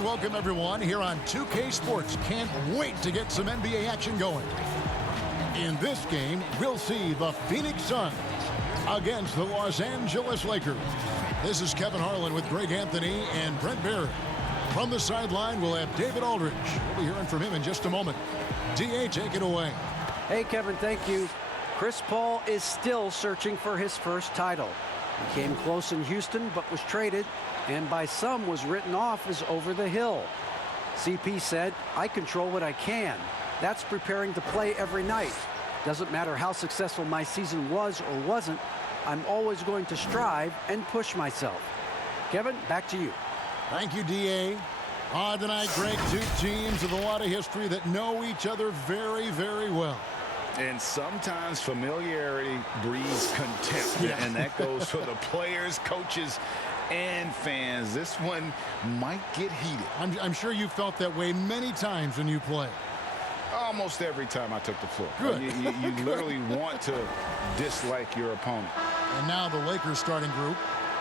And welcome everyone here on 2K Sports. Can't wait to get some NBA action going. In this game, we'll see the Phoenix Suns against the Los Angeles Lakers. This is Kevin Harlan with Greg Anthony and Brent Barry. From the sideline, we'll have David Aldridge. We'll be hearing from him in just a moment. DA, take it away. Hey, Kevin, thank you. Chris Paul is still searching for his first title. He came close in Houston, but was traded, and by some was written off as over the hill. CP said, "I control what I can. That's preparing to play every night. Doesn't matter how successful my season was or wasn't, I'm always going to strive and push myself." Kevin, back to you. Thank you, DA. Tonight, Greg, two teams with a lot of history that know each other very, very well. And sometimes familiarity breeds contempt, and that goes for the players, coaches, and fans. This one might get heated. I'm sure you felt that way many times when you play. Almost every time I took the floor. Good. You literally want to dislike your opponent. And now the Lakers starting group.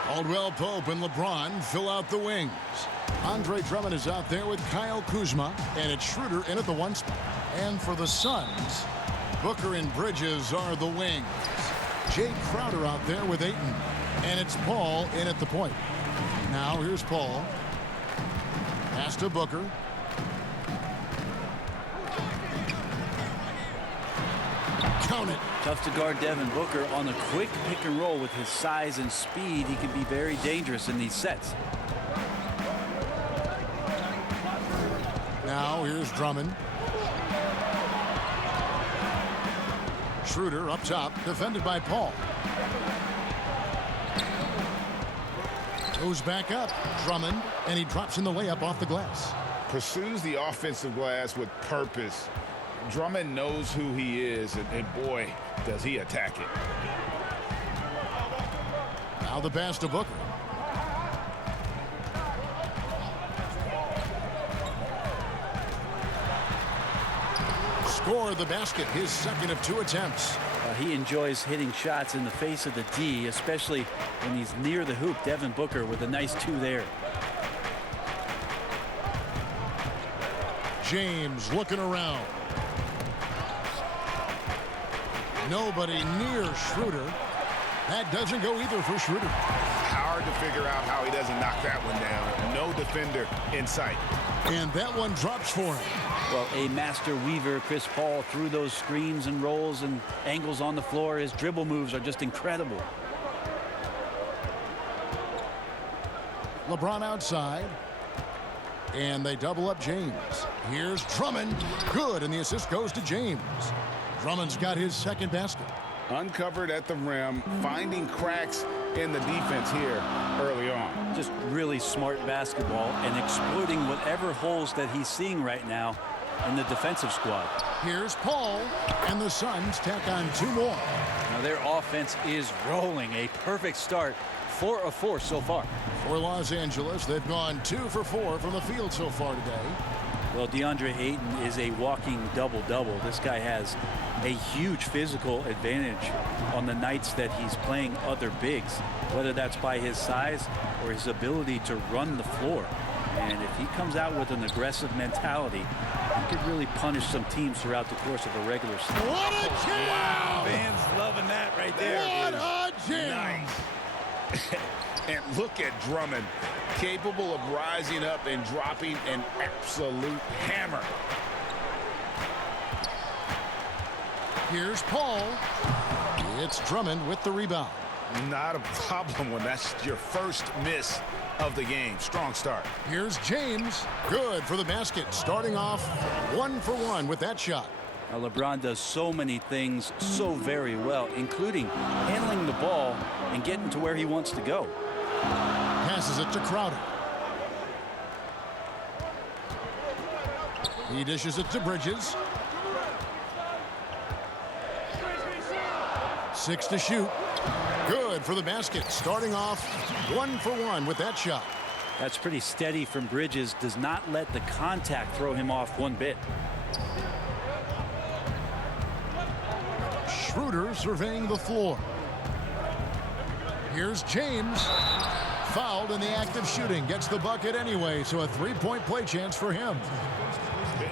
Caldwell Pope and LeBron fill out the wings. Andre Drummond is out there with Kyle Kuzma, and it's Schroeder in at the one spot. And for the Suns, Booker and Bridges are the wings. Jay Crowder out there with Ayton. And it's Paul in at the point. Now here's Paul. Pass to Booker. Count it. Tough to guard Devin Booker on a quick pick and roll. With his size and speed, he can be very dangerous in these sets. Now here's Drummond. Schroeder up top, defended by Paul. Goes back up, Drummond, and he drops in the layup off the glass. Pursues the offensive glass with purpose. Drummond knows who he is, and boy, does he attack it. Now the pass to Booker. Score the basket, his second of 2 attempts. He enjoys hitting shots in the face of the D, especially when he's near the hoop. Devin Booker with a nice 2 there. James looking around. Nobody near Schroeder. That doesn't go either for Schroeder. Hard to figure out how he doesn't knock that one down. No defender in sight. And that one drops for him. Well, a master weaver, Chris Paul, through those screens and rolls and angles on the floor. His dribble moves are just incredible. LeBron outside. And they double up James. Here's Drummond. Good, and the assist goes to James. Drummond's got his second basket. Uncovered at the rim, finding cracks in the defense here early on. Just really smart basketball and exploiting whatever holes that he's seeing right now in the defensive squad. Here's Paul, and the Suns tack on 2 more. Now their offense is rolling. A perfect start. 4 of 4 so far. For Los Angeles, they've gone 2 for 4 from the field so far today. Well, DeAndre Ayton is a walking double-double. This guy has a huge physical advantage on the nights that he's playing other bigs, whether that's by his size or his ability to run the floor. And if he comes out with an aggressive mentality, he could really punish some teams throughout the course of a regular season. What a jam! Wow, fans loving that right there. What a jam! Nice. And look at Drummond, capable of rising up and dropping an absolute hammer. Here's Paul. It's Drummond with the rebound. Not a problem when that's your first miss of the game. Strong start. Here's James. Good for the basket. Starting off 1 for 1 with that shot. Now, LeBron does so many things so very well, including handling the ball and getting to where he wants to go. Passes it to Crowder. He dishes it to Bridges. 6 to shoot. Good for the basket. Starting off 1 for 1 with that shot. That's pretty steady from Bridges. Does not let the contact throw him off one bit. Schroeder surveying the floor. Here's James. Fouled in the act of shooting. Gets the bucket anyway, so a three-point play chance for him.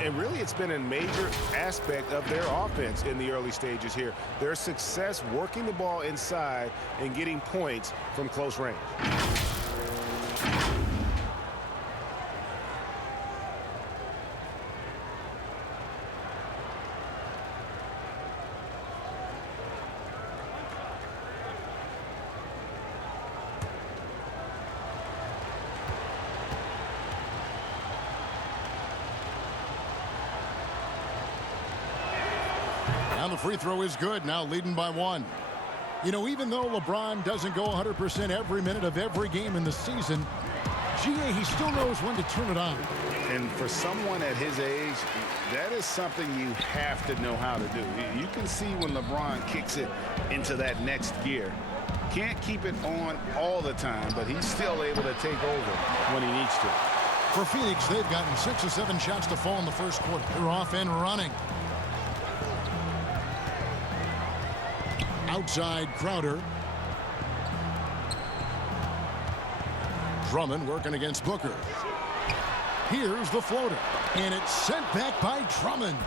And really, it's been a major aspect of their offense in the early stages here. Their success working the ball inside and getting points from close range. And the free throw is good, now leading by 1. You know, even though LeBron doesn't go 100% every minute of every game in the season, GA, he still knows when to turn it on. And for someone at his age, that is something you have to know how to do. You can see when LeBron kicks it into that next gear. Can't keep it on all the time, but he's still able to take over when he needs to. For Phoenix, they've gotten 6 or 7 shots to fall in the first quarter. They're off and running. Outside Crowder. Drummond working against Booker. Here's the floater. And it's sent back by Drummond.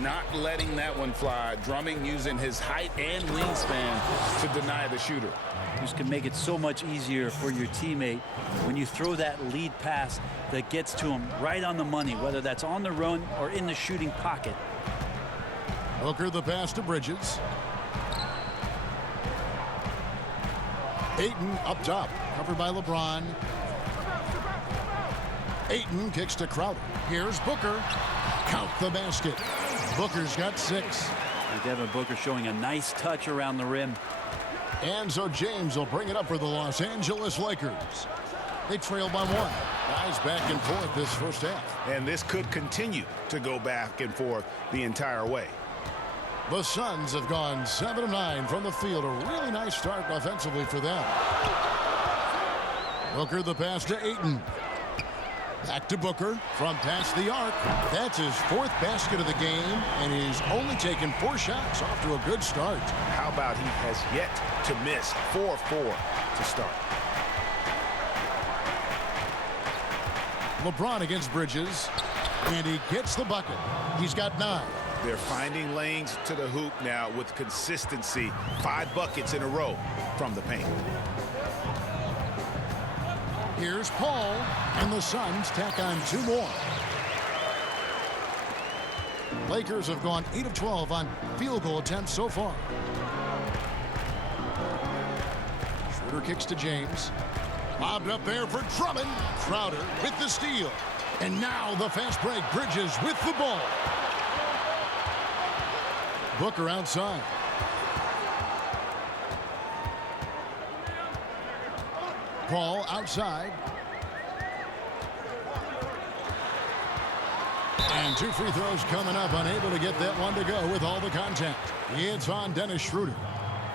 Not letting that one fly. Drummond using his height and wingspan to deny the shooter. This can make it so much easier for your teammate when you throw that lead pass that gets to him right on the money, whether that's on the run or in the shooting pocket. Booker the pass to Bridges. Ayton up top, covered by LeBron. Ayton kicks to Crowder. Here's Booker. Count the basket. Booker's got 6. And Devin Booker showing a nice touch around the rim. And so James will bring it up for the Los Angeles Lakers. They trail by 1. Guys back and forth this first half. And this could continue to go back and forth the entire way. The Suns have gone 7 of 9 from the field. A really nice start offensively for them. Booker the pass to Ayton. Back to Booker from past the arc. That's his 4th basket of the game, and he's only taken 4 shots. Off to a good start. How about he has yet to miss 4-4 to start. LeBron against Bridges, and he gets the bucket. He's got 9. They're finding lanes to the hoop now with consistency. 5 buckets in a row from the paint. Here's Paul, and the Suns tack on 2 more. Lakers have gone 8 of 12 on field goal attempts so far. Schroeder kicks to James. Lobbed up there for Drummond. Crowder with the steal. And now the fast break. Bridges with the ball. Booker outside. Paul outside. And 2 free throws coming up. Unable to get that one to go with all the contact. It's on Dennis Schroeder.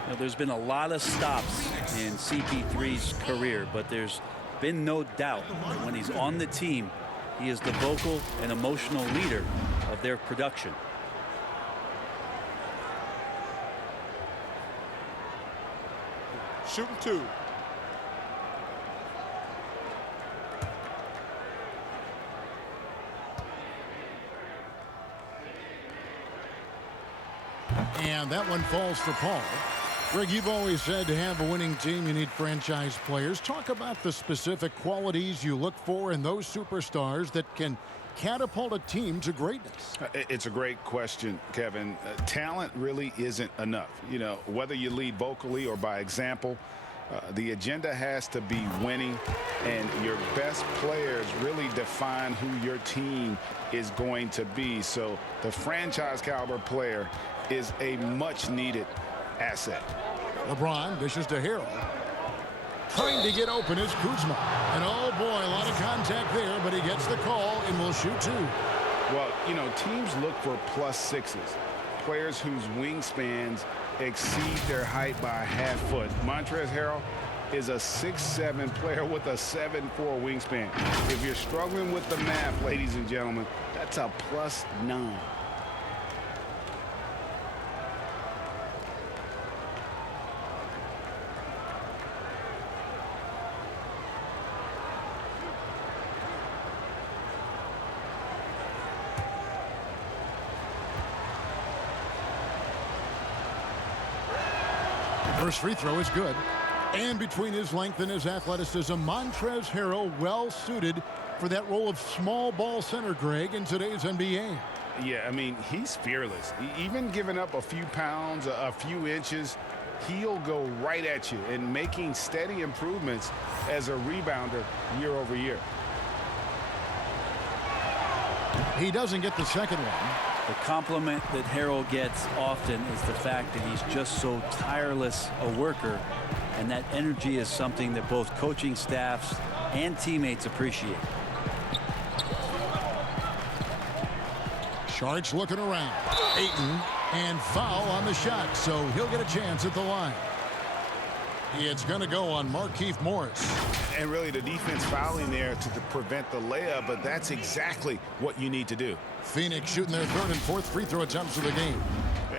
Now, there's been a lot of stops in CP3's career, but there's been no doubt that when he's on the team, he is the vocal and emotional leader of their production. Shooting 2. And that one falls for Paul. Greg, you've always said to have a winning team, you need franchise players. Talk about the specific qualities you look for in those superstars that can catapult a team to greatness. It's a great question, Kevin. Talent really isn't enough. You know, whether you lead vocally or by example, the agenda has to be winning, and your best players really define who your team is going to be. So the franchise caliber player is a much needed asset. LeBron dishes to Harrell. Trying to get open is Kuzma. And oh boy, a lot of contact there, but he gets the call and will shoot 2. Well, you know, teams look for +6s. Players whose wingspans exceed their height by a half foot. Montrezl Harrell is a 6'7" player with a 7'4" wingspan. If you're struggling with the math, ladies and gentlemen, that's a +9. First free throw is good. And between his length and his athleticism, Montrezl Harrell well suited for that role of small ball center, Greg, in today's NBA. Yeah, I mean, he's fearless. Even giving up a few pounds, a few inches, he'll go right at you and making steady improvements as a rebounder year over year. He doesn't get the second one. The compliment that Harrell gets often is the fact that he's just so tireless a worker, and that energy is something that both coaching staffs and teammates appreciate. Sharks looking around. Ayton, and foul on the shot, so he'll get a chance at the line. It's going to go on Markieff Morris. And really the defense fouling there to prevent the layup, but that's exactly what you need to do. Phoenix shooting their third and fourth free throw attempts of the game.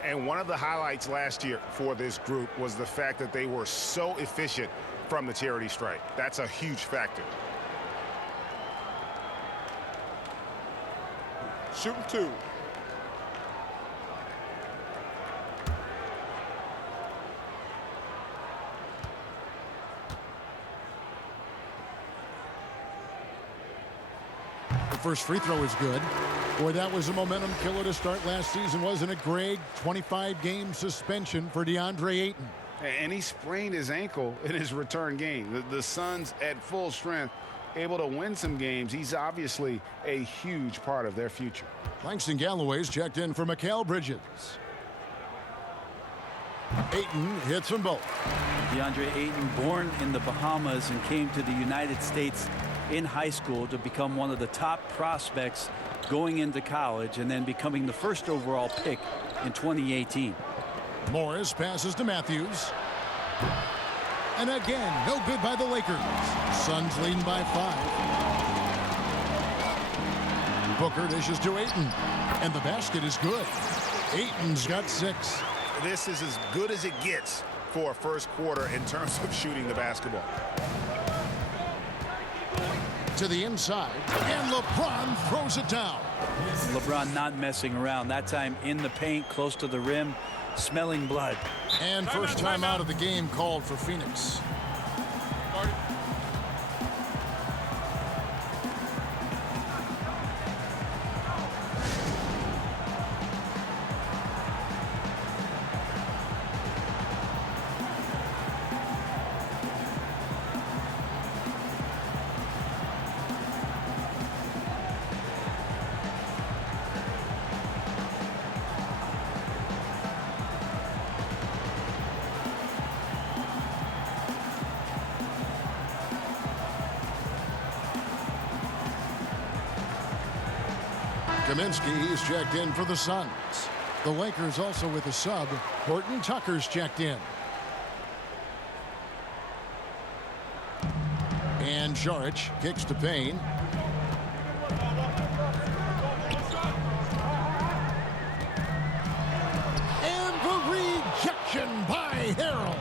And one of the highlights last year for this group was the fact that they were so efficient from the charity stripe. That's a huge factor. Shooting two. The first free throw is good. Boy, that was a momentum killer to start last season, wasn't it, Greg? 25-game suspension for DeAndre Ayton. And he sprained his ankle in his return game. The Suns at full strength, able to win some games. He's obviously a huge part of their future. Langston Galloway's checked in for Mikal Bridges. Ayton hits them both. DeAndre Ayton, born in the Bahamas and came to the United States in high school to become one of the top prospects going into college and then becoming the first overall pick in 2018. Morris passes to Matthews. And again, no good by the Lakers. Suns leading by 5. Booker dishes to Ayton. And the basket is good. Ayton's got 6. This is as good as it gets for a first quarter in terms of shooting the basketball. To the inside, and LeBron throws it down. LeBron not messing around. That time in the paint, close to the rim, smelling blood. And first time out of the game called for Phoenix. Kaminsky is checked in for the Suns. The Lakers also with a sub. Horton Tucker's checked in. And Saric kicks to Payne. And the rejection by Harrell.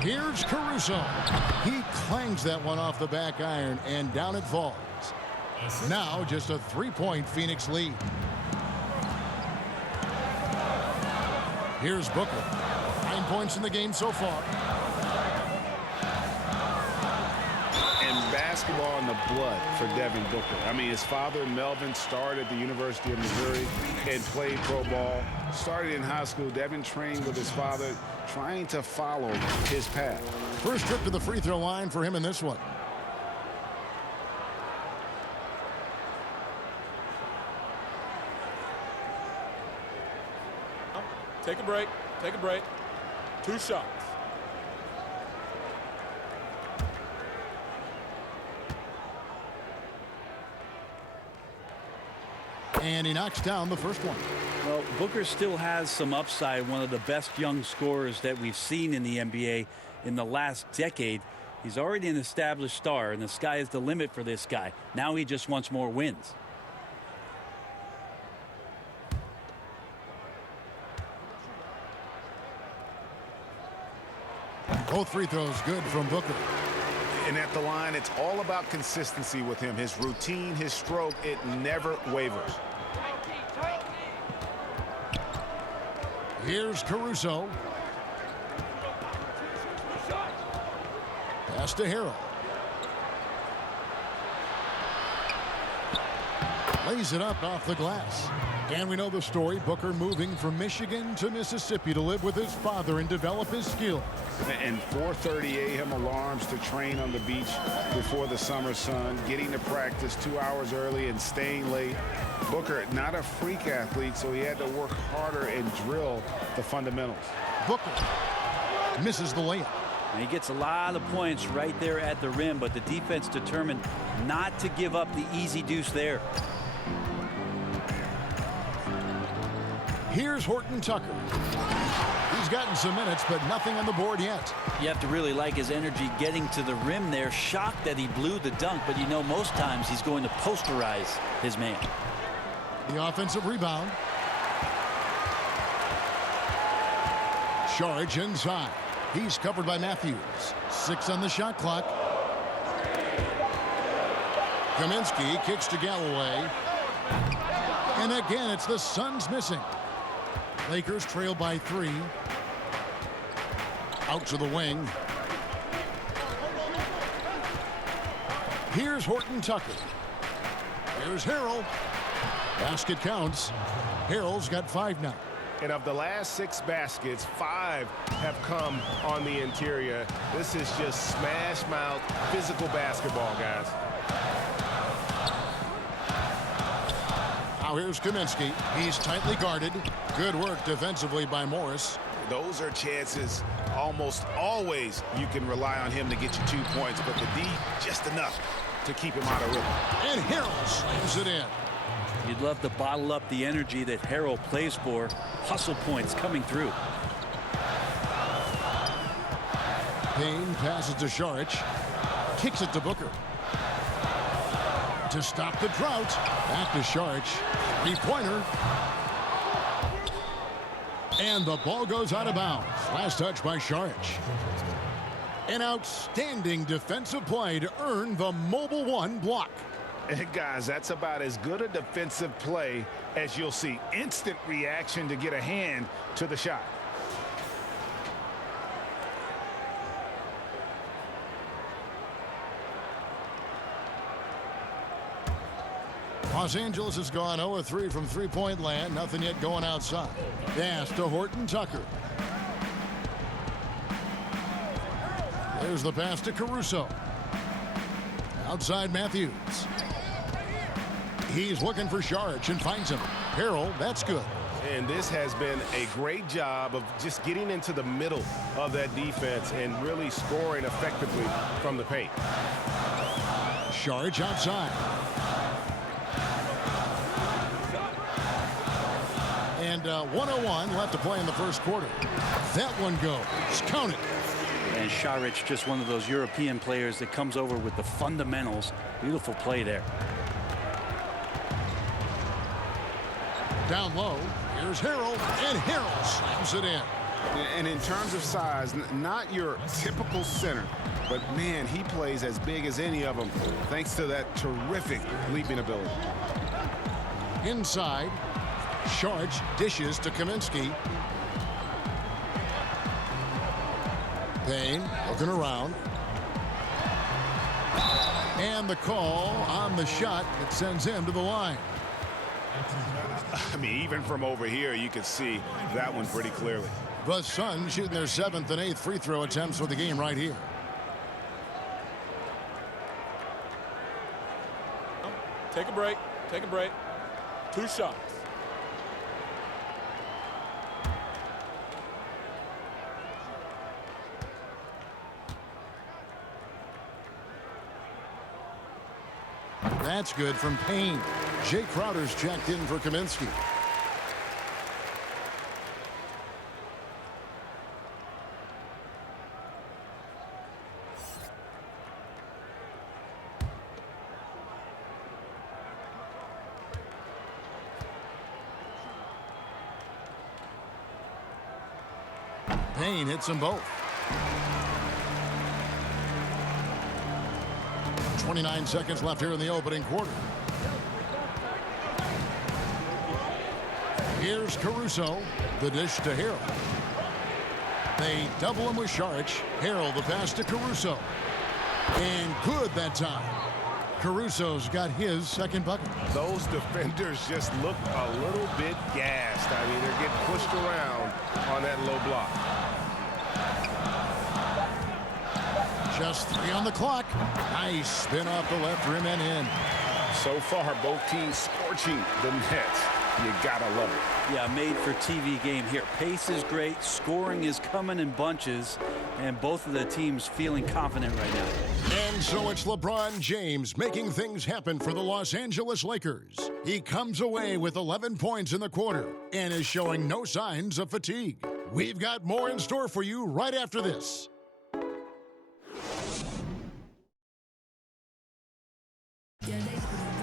Here's Caruso. He clangs that one off the back iron, and down it falls. Now just a 3-point Phoenix lead. Here's Booker. 9 points in the game so far. And basketball in the blood for Devin Booker. I mean, his father, Melvin, started at the University of Missouri and played pro ball. Started in high school. Devin trained with his father, trying to follow his path. First trip to the free throw line for him in this one. Take a break. Take a break. 2 shots. And he knocks down the first one. Well, Booker still has some upside. One of the best young scorers that we've seen in the NBA in the last decade. He's already an established star, and the sky is the limit for this guy. Now he just wants more wins. Both free throws good from Booker. And at the line, it's all about consistency with him. His routine, his stroke, it never wavers. Here's Caruso. Pass to Harrell. Lays it up off the glass. And we know the story. Booker moving from Michigan to Mississippi to live with his father and develop his skill. And 4:30 a.m. alarms to train on the beach before the summer sun, getting to practice 2 hours early and staying late. Booker, not a freak athlete, so he had to work harder and drill the fundamentals. Booker misses the layup. And he gets a lot of points right there at the rim, but the defense determined not to give up the easy deuce there. Here's Horton Tucker. He's gotten some minutes, but nothing on the board yet. You have to really like his energy getting to the rim there. Shocked that he blew the dunk, but you know most times he's going to posterize his man. The offensive rebound. Saric inside. He's covered by Matthews. 6 on the shot clock. Kaminsky kicks to Galloway. And again, it's the Suns missing. Lakers trail by 3. Out to the wing. Here's Horton Tucker. Here's Harrell. Basket counts. Harrell's got 5 now. And of the last 6 baskets, 5 have come on the interior. This is just smash mouth physical basketball, guys. Now here's Kaminsky. He's tightly guarded. Good work defensively by Morris. Those are chances almost always you can rely on him to get you 2 points, but the D just enough to keep him out of rhythm. And Harrell slams it in. You'd love to bottle up the energy that Harrell plays for. Hustle points coming through. Payne passes to Saric. Kicks it to Booker. To stop the drought. Back to Saric. 3-pointer. And the ball goes out of bounds. Last touch by Saric. An outstanding defensive play to earn the Mobile One block. And guys, that's about as good a defensive play as you'll see. Instant reaction to get a hand to the shot. Los Angeles has gone 0-3 from three-point land. Nothing yet going outside. Pass to Horton Tucker. There's the pass to Caruso. Outside Matthews. He's looking for Saric and finds him. Harrell, that's good. And this has been a great job of just getting into the middle of that defense and really scoring effectively from the paint. Saric outside. And 1:01 left to play in the first quarter. That one goes. Count it. And Saric, just one of those European players that comes over with the fundamentals. Beautiful play there. Down low. Here's Harrell. And Harrell slams it in. And in terms of size, not your typical center, but man, he plays as big as any of them thanks to that terrific leaping ability. Inside. Saric dishes to Kaminsky. Payne looking around. And the call on the shot that sends him to the line. I mean, even from over here, you can see that one pretty clearly. The Suns shooting their 7th and 8th free throw attempts for the game right here. Take a break. Take a break. 2 shots. That's good from Payne. Jay Crowder's checked in for Kaminsky. Payne hits them both. 29 seconds left here in the opening quarter. Here's Caruso. The dish to Harrell. They double him with Saric. Harrell the pass to Caruso. And good that time. Caruso's got his second bucket. Those defenders just look a little bit gassed. I mean, they're getting pushed around on that low block. Just 3 on the clock. Nice spin off the left rim and in. So far, both teams scorching the Nets. You gotta love it. Yeah, made for TV game here. Pace is great. Scoring is coming in bunches. And both of the teams feeling confident right now. And so it's LeBron James making things happen for the Los Angeles Lakers. He comes away with 11 points in the quarter and is showing no signs of fatigue. We've got more in store for you right after this.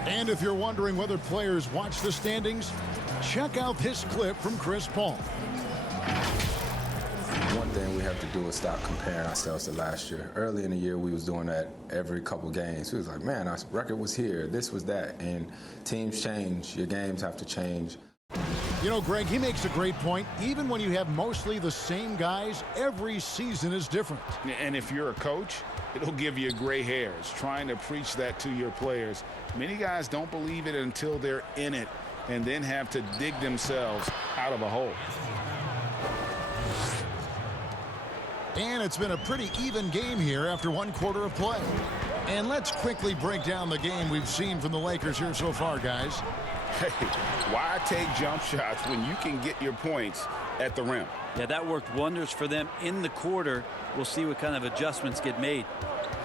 And if you're wondering whether players watch the standings, check out this clip from Chris Paul. One thing we have to do is stop comparing ourselves to last year. Early in the year, we was doing that every couple games. We was like, man, our record was here, this was that. And teams change, your games have to change. You know, Greg, he makes a great point. Even when you have mostly the same guys, every season is different. And if you're a coach, it'll give you gray hairs trying to preach that to your players. Many guys don't believe it until they're in it and then have to dig themselves out of a hole. And it's been a pretty even game here after 1 quarter of play. And let's quickly break down the game we've seen from the Lakers here so far, guys. Hey, why take jump shots when you can get your points at the rim? Yeah, that worked wonders for them in the quarter. We'll see what kind of adjustments get made.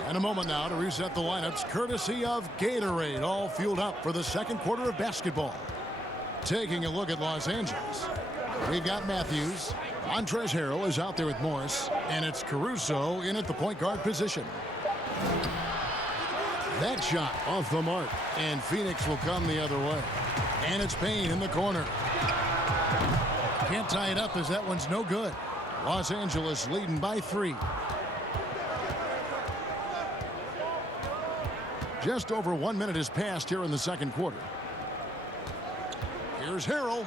And a moment now to reset the lineups, courtesy of Gatorade, all fueled up for the second quarter of basketball. Taking a look at Los Angeles, we've got Matthews. Montrezl Harrell is out there with Morris, and it's Caruso in at the point guard position. That shot off the mark, and Phoenix will come the other way. And it's Payne in the corner. Can't tie it up as that one's no good. Los Angeles leading by 3. Just over 1 minute has passed here in the second quarter. Here's Harrell.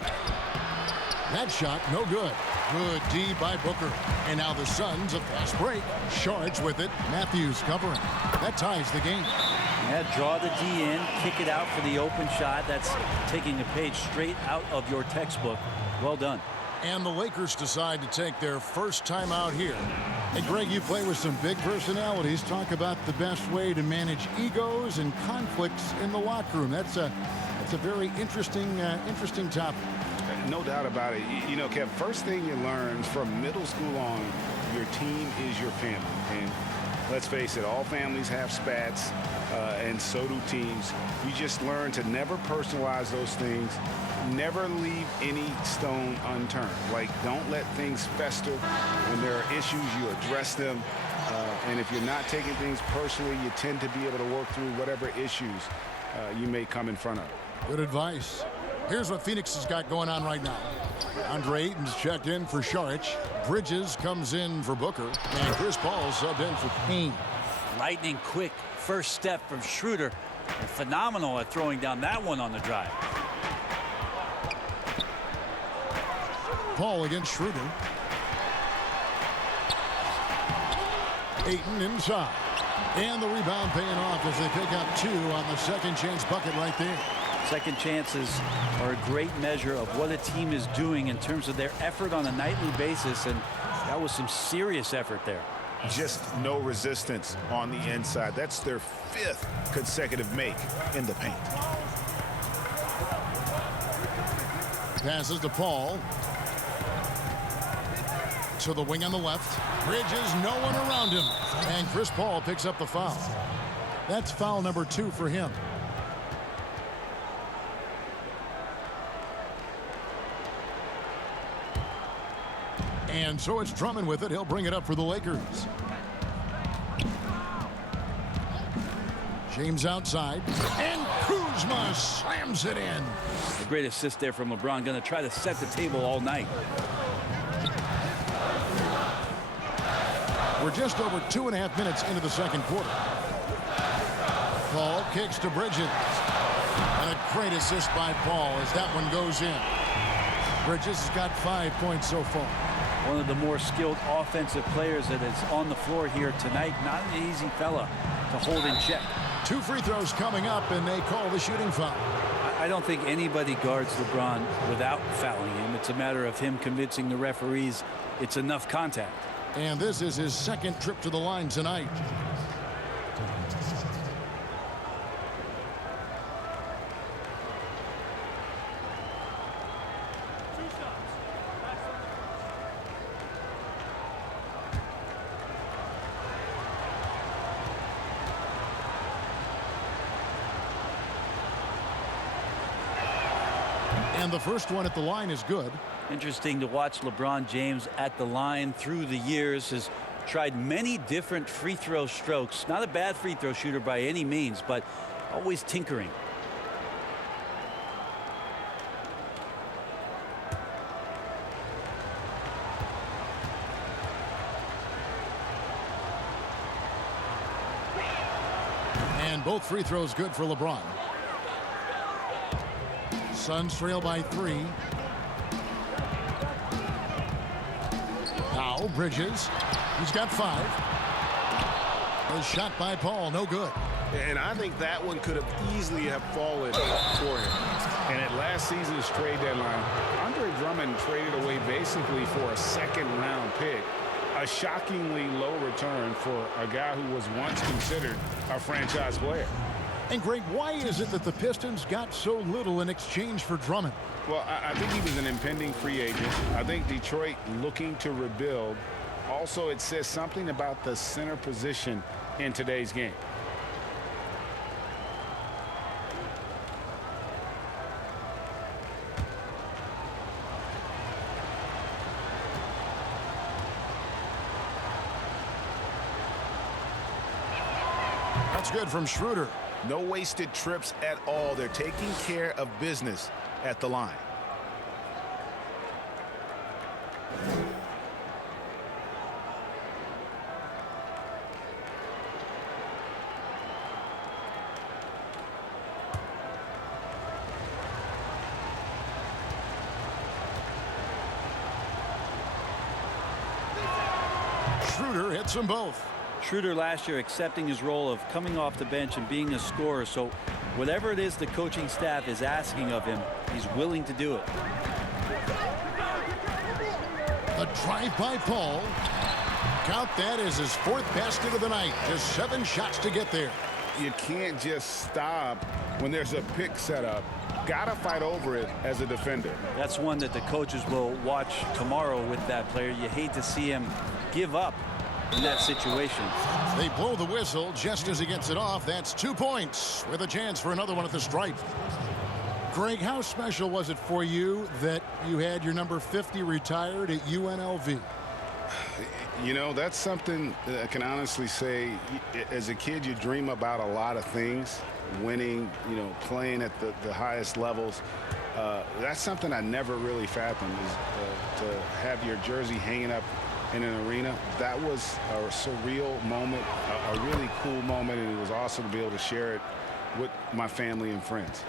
That shot no good. Good D by Booker. And now the Suns a fast break. Saric with it. Matthews covering. That ties the game. Yeah, draw the D in, kick it out for the open shot. That's taking a page straight out of your textbook. Well done. And the Lakers decide to take their first time out here. And Greg, you play with some big personalities. Talk about the best way to manage egos and conflicts in the locker room. That's a very interesting topic. No doubt about it. You know, Kev, first thing you learn from middle school on, your team is your family. And let's face it, all families have spats, and so do teams. You just learn to never personalize those things. Never leave any stone unturned. Like, don't let things fester. When there are issues, you address them. And if you're not taking things personally, you tend to be able to work through whatever issues you may come in front of. Good advice. Here's what Phoenix has got going on right now. Andre Ayton's checked in for Saric. Bridges comes in for Booker. And Chris Paul subbed in for Payne. Lightning quick first step from Schroeder. And phenomenal at throwing down that one on the drive. Paul against Schroeder. Ayton inside. And the rebound paying off as they pick up 2 on the second chance bucket right there. Second chances are a great measure of what a team is doing in terms of their effort on a nightly basis, and that was some serious effort there. Just no resistance on the inside. That's their 5th consecutive make in the paint. Passes to Paul. To the wing on the left. Bridges, no one around him. And Chris Paul picks up the foul. That's foul number 2 for him. And so it's Drummond with it. He'll bring it up for the Lakers. James outside. And Kuzma slams it in. A great assist there from LeBron. Going to try to set the table all night. We're just over 2.5 minutes into the second quarter. Paul kicks to Bridges. And a great assist by Paul as that one goes in. Bridges has got 5 points so far. One of the more skilled offensive players that is on the floor here tonight. Not an easy fella to hold in check. 2 free throws coming up, and they call the shooting foul. I don't think anybody guards LeBron without fouling him. It's a matter of him convincing the referees it's enough contact. And this is his second trip to the line tonight. And the first one at the line is good. Interesting to watch LeBron James at the line through the years. Has tried many different free throw strokes. Not a bad free throw shooter by any means, but always tinkering. And both free throws good for LeBron. Suns trail by 3. Now Bridges. He's got 5. A shot by Paul, no good. And I think that one could have easily have fallen for him. And at last season's trade deadline, Andre Drummond traded away basically for a second-round pick. A shockingly low return for a guy who was once considered a franchise player. And Greg, why is it that the Pistons got so little in exchange for Drummond? Well, I think he was an impending free agent. I think Detroit looking to rebuild. Also, it says something about the center position in today's game. That's good from Schroeder. No wasted trips at all. They're taking care of business at the line. Schroeder hits them both. Schroeder last year accepting his role of coming off the bench and being a scorer. So whatever it is the coaching staff is asking of him, he's willing to do it. A drive by Paul. Count that as his 4th basket of the night. Just 7 shots to get there. You can't just stop when there's a pick set up. Gotta fight over it as a defender. That's one that the coaches will watch tomorrow with that player. You hate to see him give up in that situation. They blow the whistle just as he gets it off. That's 2 points with a chance for another one at the stripe. Greg, how special was it for you that you had your number 50 retired at UNLV? You know, that's something that I can honestly say. As a kid, you dream about a lot of things. Winning, you know, playing at the highest levels. That's something I never really fathomed, is to have your jersey hanging up in an arena. That was a surreal moment, a really cool moment, and it was awesome to be able to share it with my family and friends.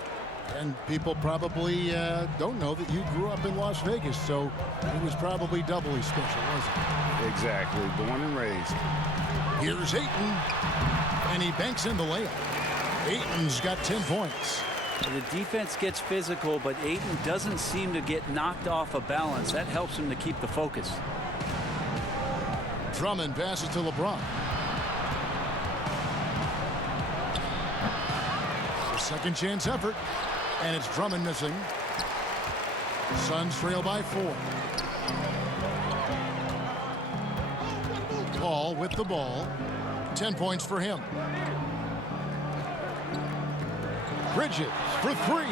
And people probably don't know that you grew up in Las Vegas, so it was probably doubly special, wasn't it? Exactly. Born and raised. Here's Ayton, and he banks in the layup. Ayton's got 10 points. The defense gets physical, but Ayton doesn't seem to get knocked off of balance. That helps him to keep the focus. Drummond passes to LeBron. A second chance effort, and it's Drummond missing. Suns trail by 4. Paul with the ball. 10 points for him. Bridges for 3.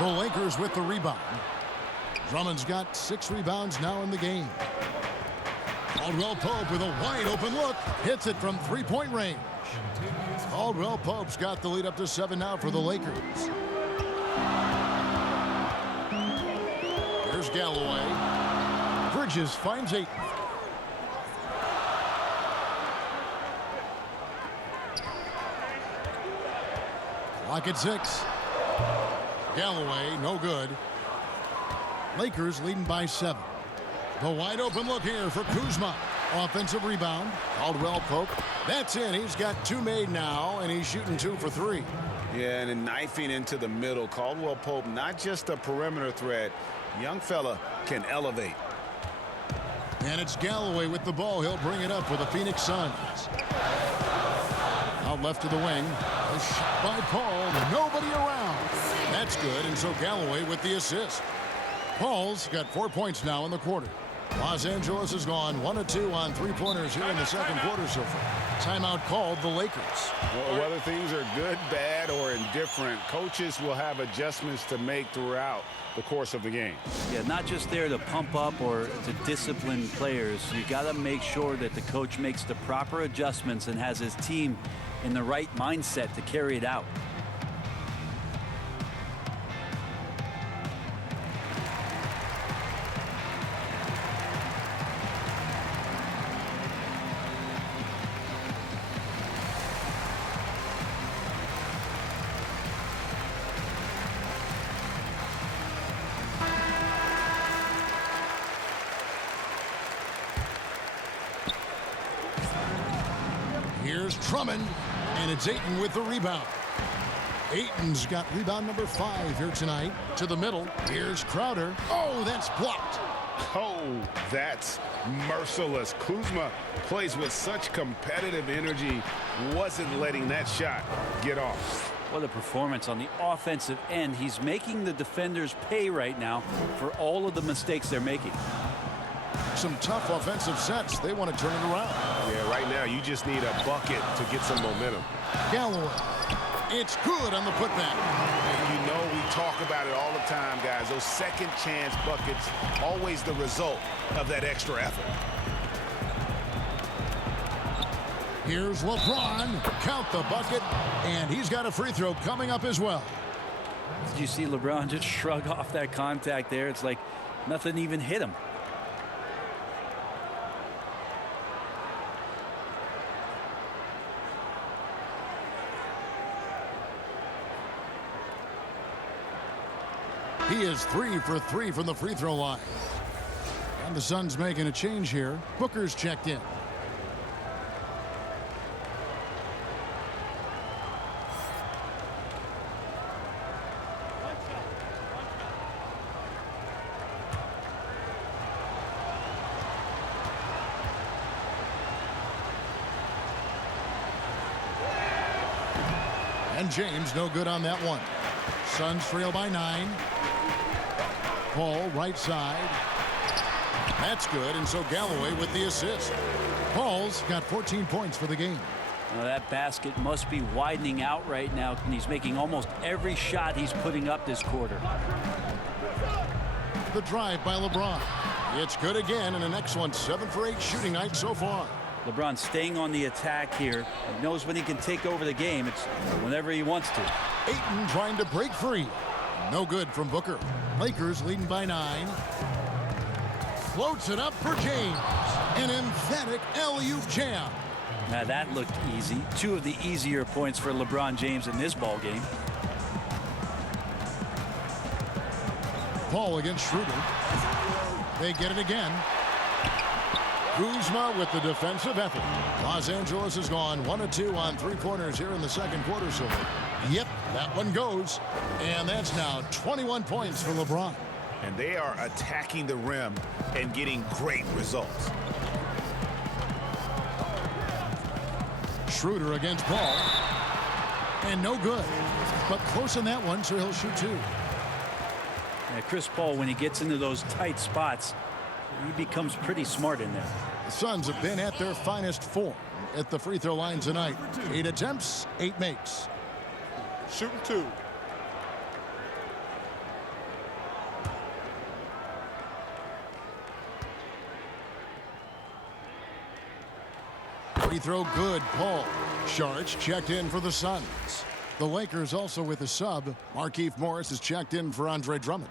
The Lakers with the rebound. Drummond's got 6 rebounds now in the game. Caldwell Pope with a wide open look. Hits it from 3-point range. Caldwell Pope's got the lead up to 7 now for the Lakers. Here's Galloway. Bridges finds Ayton. Clock at 6. Galloway, no good. Lakers leading by 7. The wide open look here for Kuzma. Offensive rebound. Caldwell Pope. That's in. He's got 2 made now, and he's shooting 2 for 3. Yeah, and then knifing into the middle. Caldwell Pope, not just a perimeter threat. Young fella can elevate. And it's Galloway with the ball. He'll bring it up for the Phoenix Suns. Out left to the wing. A shot by Paul. Nobody around. That's good, and so Galloway with the assist. Paul's got 4 points now in the quarter. Los Angeles has gone 1 of 2 on 3-pointers here in the second quarter so far. Timeout called the Lakers. Well, whether things are good, bad, or indifferent, coaches will have adjustments to make throughout the course of the game. Yeah, not just there to pump up or to discipline players. You got to make sure that the coach makes the proper adjustments and has his team in the right mindset to carry it out. Here's Drummond, and it's Ayton with the rebound. Ayton's got rebound number 5 here tonight. To the middle. Here's Crowder. Oh, that's blocked. Oh, that's merciless. Kuzma plays with such competitive energy. Wasn't letting that shot get off. What a performance on the offensive end. He's making the defenders pay right now for all of the mistakes they're making. Some tough offensive sets. They want to turn it around. Yeah, right now you just need a bucket to get some momentum. Galloway. It's good on the putback. You know we talk about it all the time, guys. Those second chance buckets, always the result of that extra effort. Here's LeBron. Count the bucket. And he's got a free throw coming up as well. Did you see LeBron just shrug off that contact there? It's like nothing even hit him. He is 3 for 3 from the free throw line. And the Suns making a change here. Booker's checked in. And James no good on that one. Suns trail by 9. Paul right side. That's good, and so Galloway with the assist. Paul's got 14 points for the game. Now that basket must be widening out right now, and he's making almost every shot he's putting up this quarter. The drive by LeBron. It's good again, and an excellent 7 for 8 shooting night so far. LeBron staying on the attack here. He knows when he can take over the game. It's whenever he wants to. Ayton trying to break free. No good from Booker. Lakers leading by 9. Floats it up for James. An emphatic alley-oop jam. Now that looked easy. 2 of the easier points for LeBron James in this ball game. Paul against Schroeder. They get it again. Kuzma with the defensive effort. Los Angeles has gone 1 of 2 on 3-pointers here in the second quarter so far. Yep, that one goes. And that's now 21 points for LeBron. And they are attacking the rim and getting great results. Schroeder against Paul. And no good. But close on that one, so he'll shoot 2. Yeah, Chris Paul, when he gets into those tight spots, he becomes pretty smart in there. The Suns have been at their finest form at the free throw line tonight. 8 attempts, 8 makes. Shooting 2. Free throw good, Paul. Sharch checked in for the Suns. The Lakers also with a sub. Markieff Morris is checked in for Andre Drummond.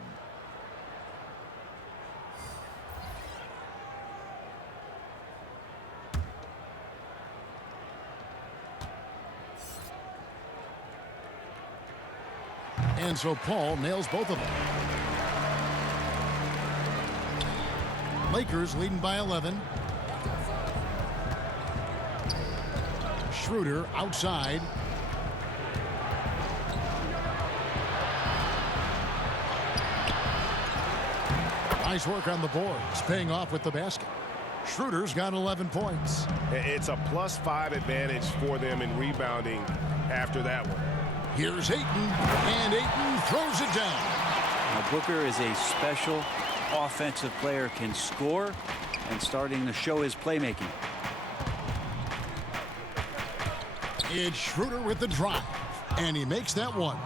And so Paul nails both of them. Lakers leading by 11. Schroeder outside. Nice work on the boards, paying off with the basket. Schroeder's got 11 points. It's a +5 advantage for them in rebounding after that one. Here's Ayton, and Ayton throws it down. Now, Booker is a special offensive player, can score, and starting to show his playmaking. It's Schroeder with the drive, and he makes that one.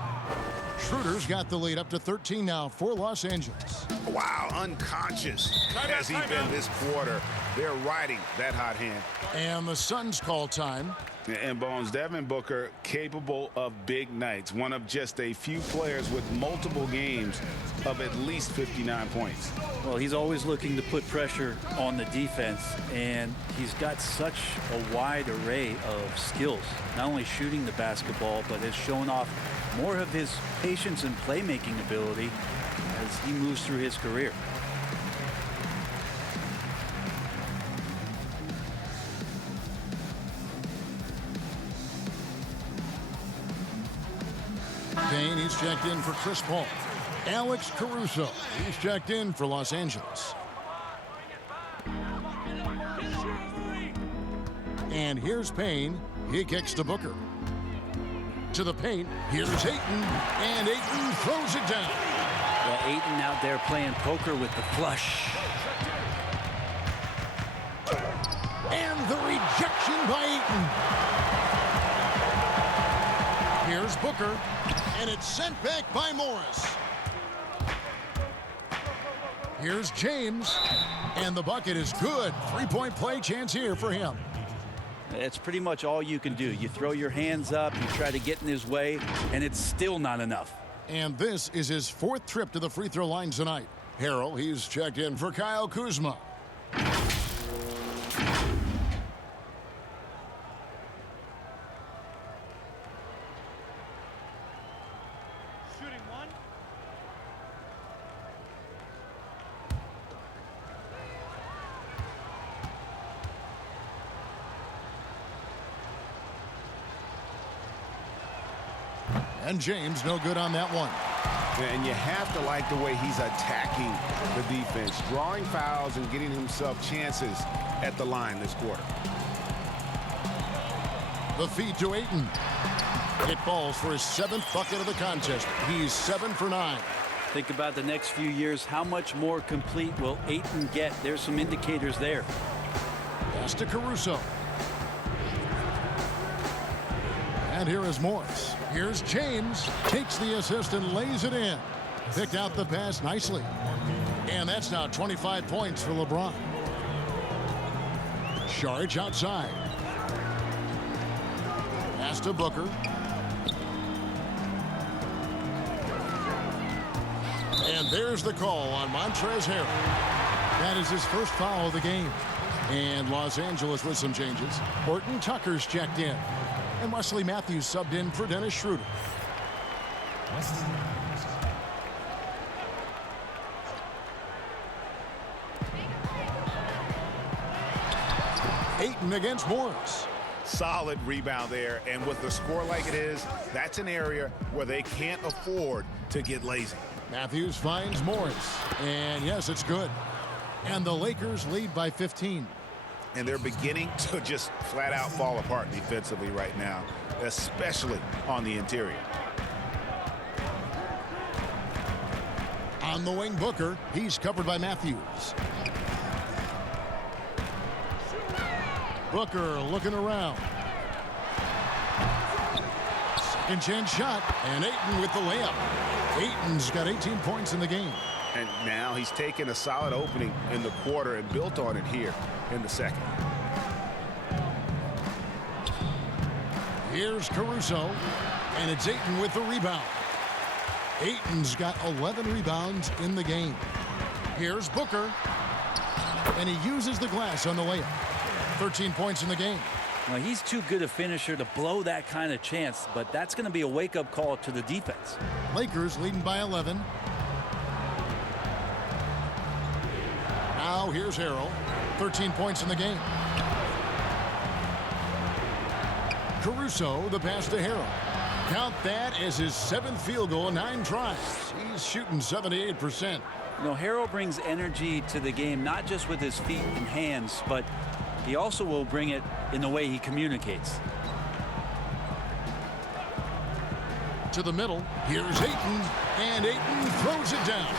Schroeder's got the lead up to 13 now for Los Angeles. Wow, unconscious has he been this quarter. They're riding that hot hand. And the Suns call time. And Bones, Devin Booker capable of big nights. One of just a few players with multiple games of at least 59 points. Well, he's always looking to put pressure on the defense, and he's got such a wide array of skills. Not only shooting the basketball, but has shown off more of his patience and playmaking ability as he moves through his career. Payne, he's checked in for Chris Paul. Alex Caruso, he's checked in for Los Angeles. And here's Payne. He kicks to Booker. To the paint. Here's Ayton. And Ayton throws it down. Well, Ayton out there playing poker with the flush. And the rejection by Ayton. Here's Booker. And it's sent back by Morris. Here's James. And the bucket is good. Three-point play chance here for him. It's pretty much all you can do. You throw your hands up, you try to get in his way, and it's still not enough. And this is his fourth trip to the free throw line tonight. Harrell, he's checked in for Kyle Kuzma. And James no good on that one. And you have to like the way he's attacking the defense, drawing fouls and getting himself chances at the line this quarter. The feed to Ayton. It falls for his 7th bucket of the contest. He's 7 for 9. Think about the next few years. How much more complete will Ayton get? There's some indicators there. Pass to Caruso. And here is Morris. Here's James. Takes the assist and lays it in. Picked out the pass nicely. And that's now 25 points for LeBron. Saric outside. Pass to Booker. And there's the call on Montrezl Harrell. That is his first foul of the game. And Los Angeles with some changes. Horton Tucker's checked in. And Wesley Matthews subbed in for Dennis Schroeder. Ayton against Morris. Solid rebound there, and with the score like it is, that's an area where they can't afford to get lazy. Matthews finds Morris. And yes, it's good. And the Lakers lead by 15. And they're beginning to just flat out fall apart defensively right now, especially on the interior. On the wing, Booker. He's covered by Matthews. Booker looking around. Second chance shot. And Ayton with the layup. Ayton's got 18 points in the game. And now he's taken a solid opening in the quarter and built on it here in the second. Here's Caruso, and it's Ayton with the rebound. Ayton's got 11 rebounds in the game. Here's Booker, and he uses the glass on the layup. 13 points in the game. Well, he's too good a finisher to blow that kind of chance, but that's going to be a wake-up call to the defense. Lakers leading by 11. Now Now here's Harrell. 13 points in the game. Caruso, the pass to Harrell. Count that as his 7th field goal in 9 tries. He's shooting 78%. You know, Harrell brings energy to the game, not just with his feet and hands, but he also will bring it in the way he communicates. To the middle. Here's Ayton. And Ayton throws it down.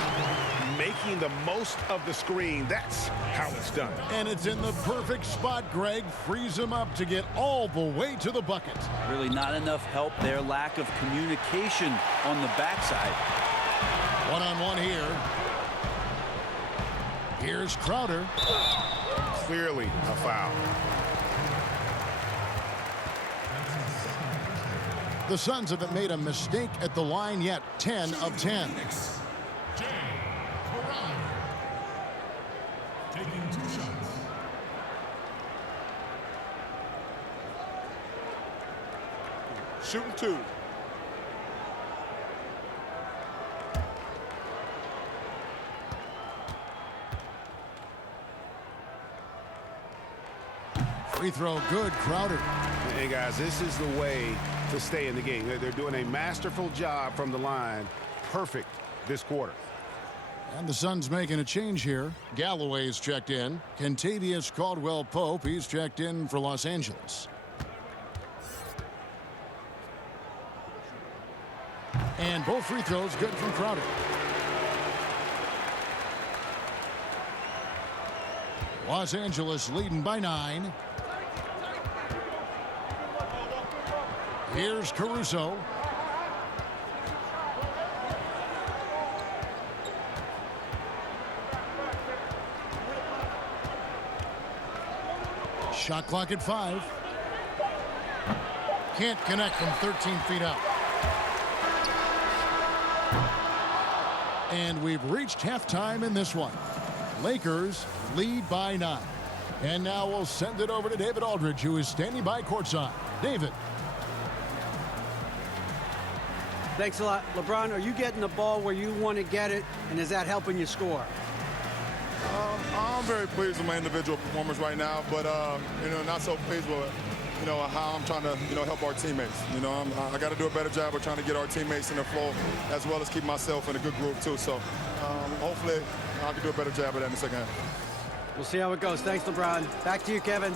Making the most of the screen. That's how it's done. And it's in the perfect spot. Greg frees him up to get all the way to the bucket. Really not enough help there. Lack of communication on the backside. One-on-one here. Here's Crowder. Clearly a foul. The Suns haven't made a mistake at the line yet. 10 of 10. Taking 2 shots. Shooting 2. Free throw good. Crowder. Hey, guys, this is the way to stay in the game. They're doing a masterful job from the line. Perfect this quarter. And the Suns making a change here. Galloway's checked in. Kentavious Caldwell-Pope, he's checked in for Los Angeles. And both free throws good from Crowder. Los Angeles leading by 9. Here's Caruso. Shot clock at 5. Can't connect from 13 feet out. And we've reached halftime in this one. Lakers lead by 9. And now we'll send it over to David Aldridge, who is standing by courtside. David. Thanks a lot. LeBron, are you getting the ball where you want to get it, and is that helping you score? I'm very pleased with my individual performance right now, but not so pleased with how I'm trying to help our teammates. I got to do a better job of trying to get our teammates in the flow, as well as keep myself in a good group too. So hopefully I can do a better job of that in the second half. We'll see how it goes. Thanks, LeBron. Back to you, Kevin.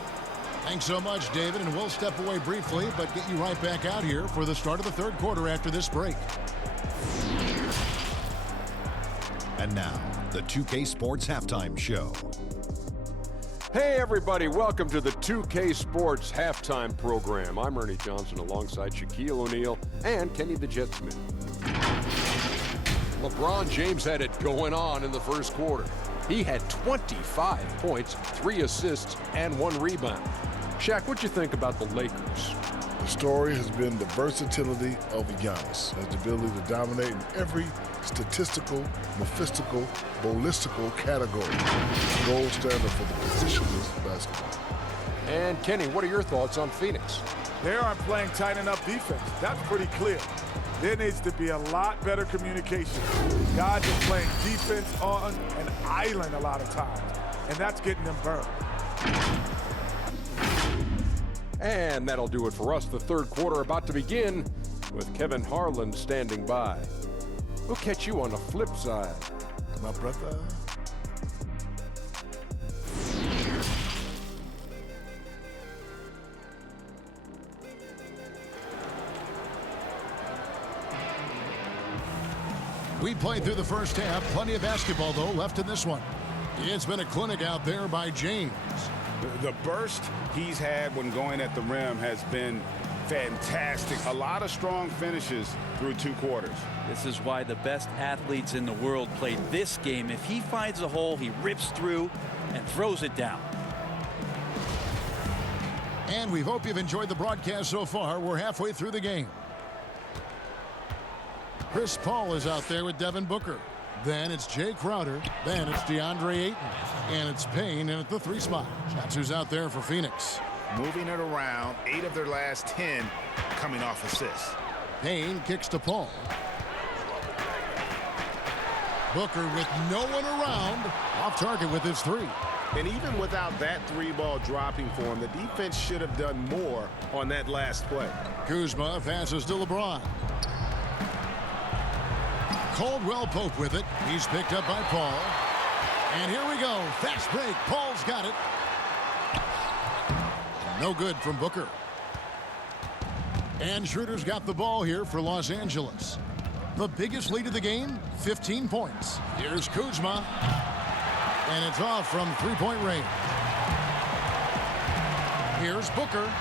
Thanks so much, David, and we'll step away briefly, but get you right back out here for the start of the third quarter after this break. And now, the 2K Sports Halftime Show. Hey, everybody. Welcome to the 2K Sports Halftime Program. I'm Ernie Johnson alongside Shaquille O'Neal and Kenny the Jet Smith. LeBron James had it going on in the first quarter. He had 25 points, 3 assists, and 1 rebound. Shaq, what'd you think about the Lakers? The story has been the versatility of Giannis, has the ability to dominate in every statistical, mephistical, ballistical category. Gold standard for the positionless basketball. And Kenny, what are your thoughts on Phoenix? They aren't playing tight enough defense. That's pretty clear. There needs to be a lot better communication. Guys are playing defense on an island a lot of times, and that's getting them burned. And that'll do it for us. The third quarter about to begin with Kevin Harlan standing by. We'll catch you on the flip side. My brother. We played through the first half. Plenty of basketball, though, left in this one. It's been a clinic out there by James. The burst he's had when going at the rim has been fantastic. A lot of strong finishes through 2 quarters. This is why the best athletes in the world play this game. If he finds a hole, he rips through and throws it down. And we hope you've enjoyed the broadcast so far. We're halfway through the game. Chris Paul is out there with Devin Booker. Then it's Jay Crowder. Then it's DeAndre Ayton. And it's Payne in at the 3 spot. That's who's out there for Phoenix. Moving it around, 8 of their last 10 coming off assists. Payne kicks to Paul. Booker with no one around, off target with his three. And even without that three ball dropping for him, the defense should have done more on that last play. Kuzma passes to LeBron. Caldwell Pope with it. He's picked up by Paul. And here we go. Fast break. Paul's got it. No good from Booker. And Schroeder's got the ball here for Los Angeles. The biggest lead of the game, 15 points. Here's Kuzma. And it's off from three-point range. Here's Booker.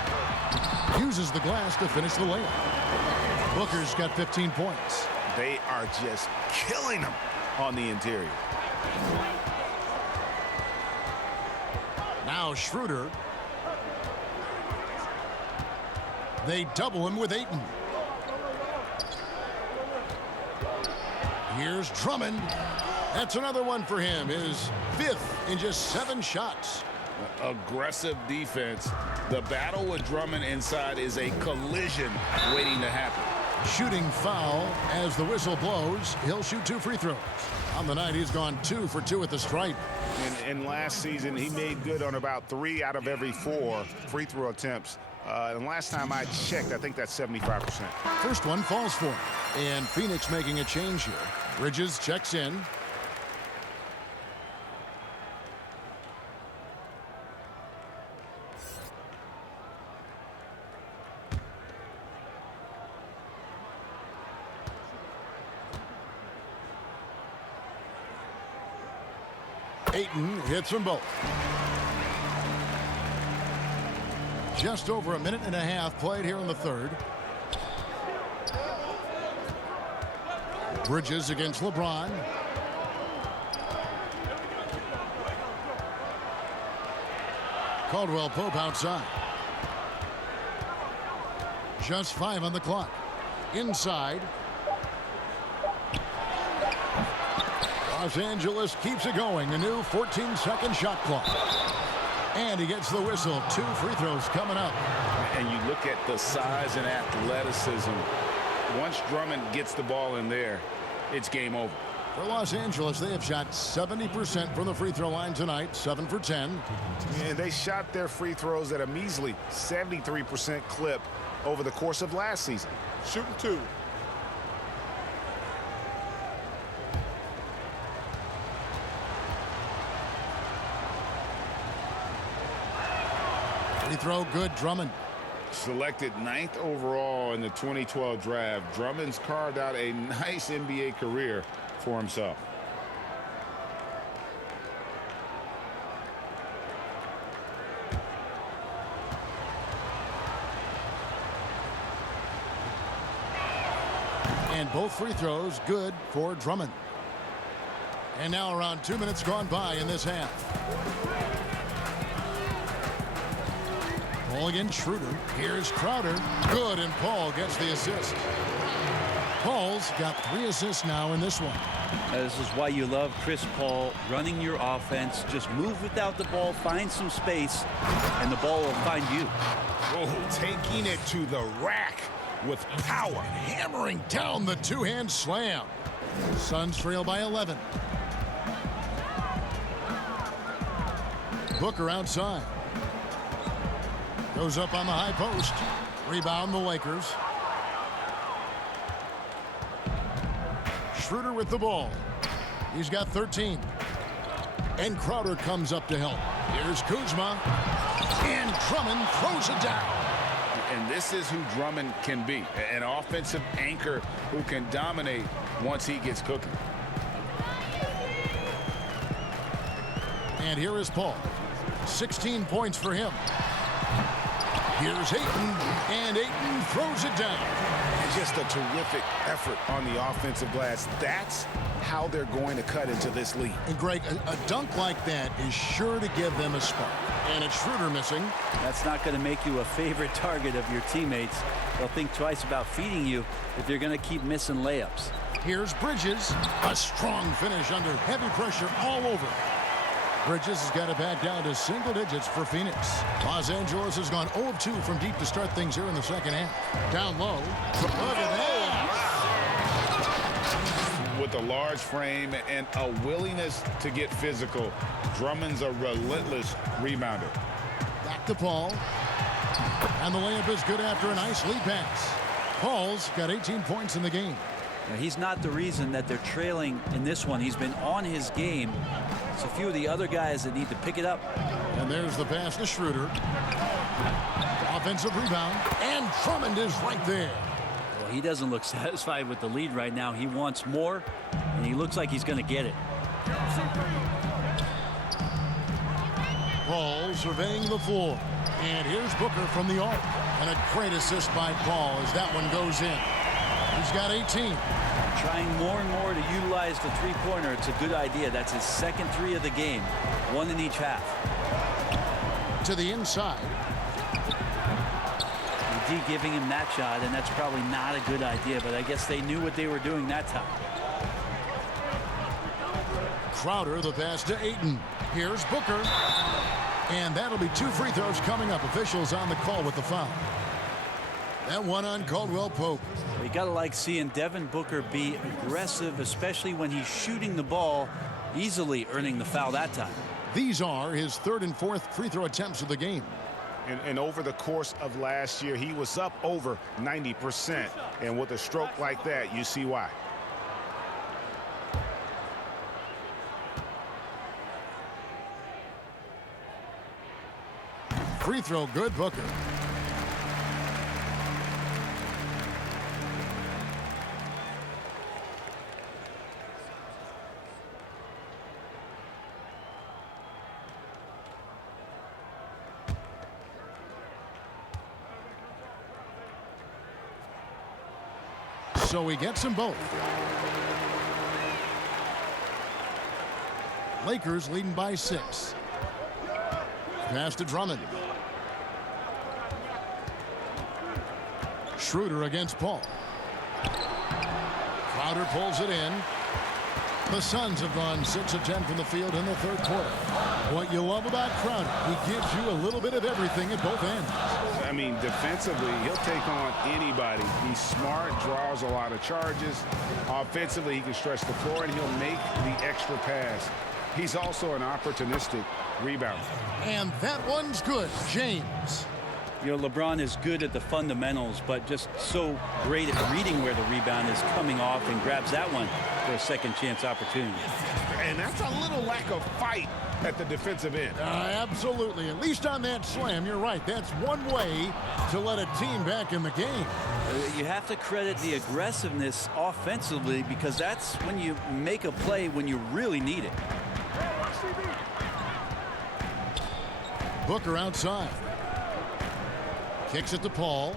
Uses the glass to finish the layup. Booker's got 15 points. They are just killing him on the interior. Now Schroeder. They double him with Ayton. Here's Drummond. That's another one for him. His fifth in just 7 shots. Aggressive defense. The battle with Drummond inside is a collision waiting to happen. Shooting foul as the whistle blows. He'll shoot 2 free throws. On the night, he's gone 2 for 2 at the stripe. And last season, he made good on about 3 out of every 4 free throw attempts. And last time I checked, I think that's 75%. First one falls for him. And Phoenix making a change here. Bridges checks in. Ayton hits them both. Just over a minute and a half played here in the third. Bridges against LeBron. Caldwell Pope outside. Just 5 on the clock. Inside. Los Angeles keeps it going. A new 14-second shot clock. And he gets the whistle. 2 free throws coming up. And you look at the size and athleticism. Once Drummond gets the ball in there, it's game over. For Los Angeles, they have shot 70% from the free throw line tonight, 7 for 10. And they shot their free throws at a measly 73% clip over the course of last season. Shooting 2. Free throw good, Drummond. Selected 9th overall in the 2012 draft, Drummond's carved out a nice NBA career for himself. And both free throws good for Drummond. And now around 2 minutes gone by in this half. Ball against Schroeder. Here's Crowder. Good, and Paul gets the assist. Paul's got 3 assists now in this one. This is why you love Chris Paul running your offense. Just move without the ball, find some space, and the ball will find you. Oh, taking it to the rack with power. Hammering down the 2-hand slam. Suns trail by 11. Booker outside. Goes up on the high post. Rebound the Lakers. Schroeder with the ball. He's got 13. And Crowder comes up to help. Here's Kuzma. And Drummond throws it down. And this is who Drummond can be. An offensive anchor who can dominate once he gets cooking. And here is Paul. 16 points for him. Here's Ayton, and Ayton throws it down. Just a terrific effort on the offensive glass. That's how they're going to cut into this lead. And Greg, a dunk like that is sure to give them a spark. And it's Schroeder missing. That's not going to make you a favorite target of your teammates. They'll think twice about feeding you if you're going to keep missing layups. Here's Bridges. A strong finish under heavy pressure all over. Bridges has got it back down to single digits for Phoenix. Los Angeles has gone 0 of 2 from deep to start things here in the second half. Down low. Look at that. With with a large frame and a willingness to get physical. Drummond's a relentless rebounder. Back to Paul. And the layup is good after a nice lead pass. Paul's got 18 points in the game. Now, he's not the reason that they're trailing in this one. He's been on his game. It's a few of the other guys that need to pick it up. And there's the pass to Schroeder. Offensive rebound. And Drummond is right there. Well, he doesn't look satisfied with the lead right now. He wants more, and he looks like he's going to get it. Paul surveying the floor. And here's Booker from the arc. And a great assist by Paul as that one goes in. He's got 18. Trying more and more to utilize the three-pointer. It's a good idea. That's his second three of the game. One in each half. To the inside. D giving him that shot, and that's probably not a good idea, but I guess they knew what they were doing that time. Crowder, the pass to Ayton. Here's Booker. And that'll be 2 free throws coming up. Officials on the call with the foul. That one on Caldwell Pope. Well, you got to like seeing Devin Booker be aggressive, especially when he's shooting the ball, easily earning the foul that time. These are his 3rd and 4th free throw attempts of the game. And over the course of last year, he was up over 90%. And with a stroke like that, you see why. Free throw good, Booker. So he gets them both. Lakers leading by 6. Pass to Drummond. Schroeder against Paul. Crowder pulls it in. The Suns have gone 6 of 10 from the field in the 3rd quarter. What you love about Crowder, he gives you a little bit of everything at both ends. I mean, defensively, he'll take on anybody. He's smart, draws a lot of charges. Offensively, he can stretch the floor, and he'll make the extra pass. He's also an opportunistic rebounder. And that one's good. James. You know, LeBron is good at the fundamentals, but just so great at reading where the rebound is coming off and grabs that one for a second chance opportunity. And that's a little lack of fight at the defensive end. Absolutely. At least on that slam, you're right. That's one way to let a team back in the game. You have to credit the aggressiveness offensively, because that's when you make a play when you really need it. Booker outside. Kicks it to Paul.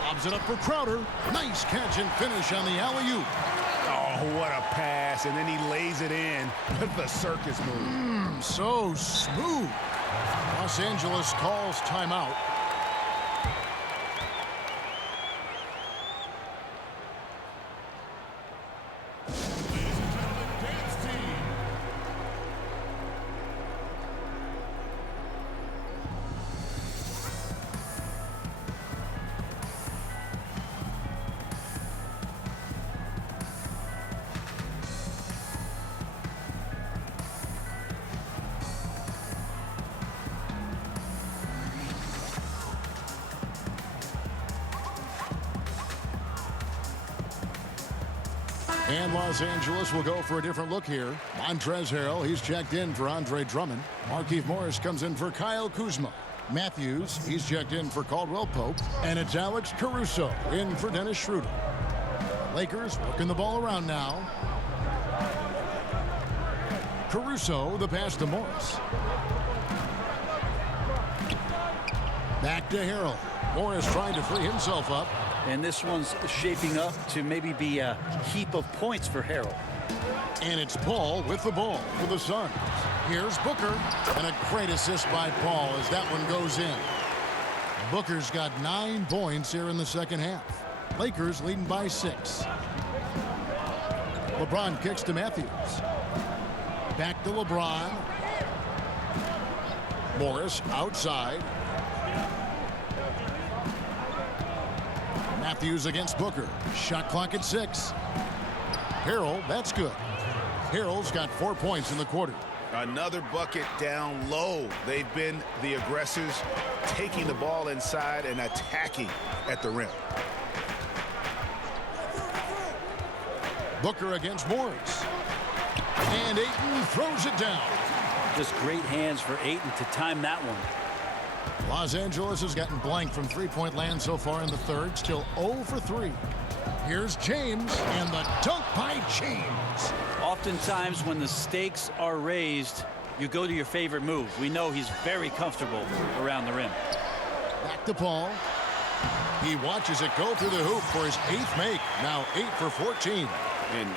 Lobs it up for Crowder. Nice catch and finish on the alley-oop. Oh, what a pass. And then he lays it in with the circus move. So smooth. Los Angeles calls timeout. And Los Angeles will go for a different look here. Montrezl Harrell, he's checked in for Andre Drummond. Markieff Morris comes in for Kyle Kuzma. Matthews, he's checked in for Caldwell Pope. And it's Alex Caruso in for Dennis Schroeder. Lakers working the ball around now. Caruso, the pass to Morris. Back to Harrell. Morris trying to free himself up. And this one's shaping up to maybe be a heap of points for Harrell. And it's Paul with the ball for the Suns. Here's Booker. And a great assist by Paul as that one goes in. Booker's got 9 points here in the second half. Lakers leading by 6. LeBron kicks to Matthews. Back to LeBron. Morris outside. Matthews against Booker. Shot clock at 6. Harrell, that's good. Harrell's got 4 points in the quarter. Another bucket down low. They've been the aggressors, taking the ball inside and attacking at the rim. Booker against Morris. And Ayton throws it down. Just great hands for Ayton to time that one. Los Angeles has gotten blank from three-point land so far in the third. Still 0 for 3. Here's James, and the dunk by James. Oftentimes when the stakes are raised, you go to your favorite move. We know he's very comfortable around the rim. Back to Paul. He watches it go through the hoop for his 8th make. Now 8 for 14.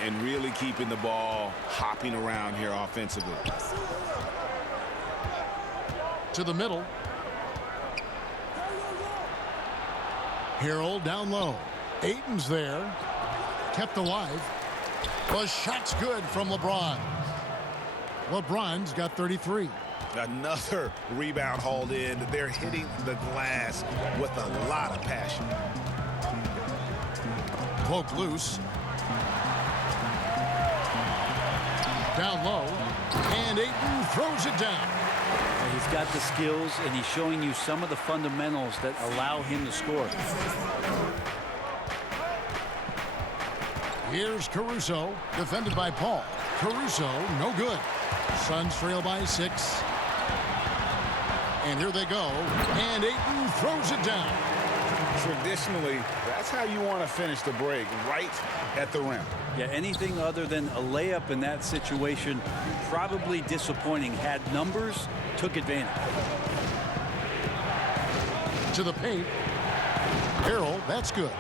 And really keeping the ball hopping around here offensively. To the middle. Harrell down low. Ayton's there. Kept alive. The shot's good from LeBron. LeBron's got 33. Another rebound hauled in. They're hitting the glass with a lot of passion. Poke loose. Down low. And Ayton throws it down. He's got the skills, and he's showing you some of the fundamentals that allow him to score. Here's Caruso, defended by Paul. Caruso, no good. Suns trail by 6. And here they go. And Ayton throws it down. Traditionally, that's how you want to finish the break, right at the rim. Yeah, anything other than a layup in that situation, probably disappointing. Had numbers, took advantage. To the paint. Harrell, that's good.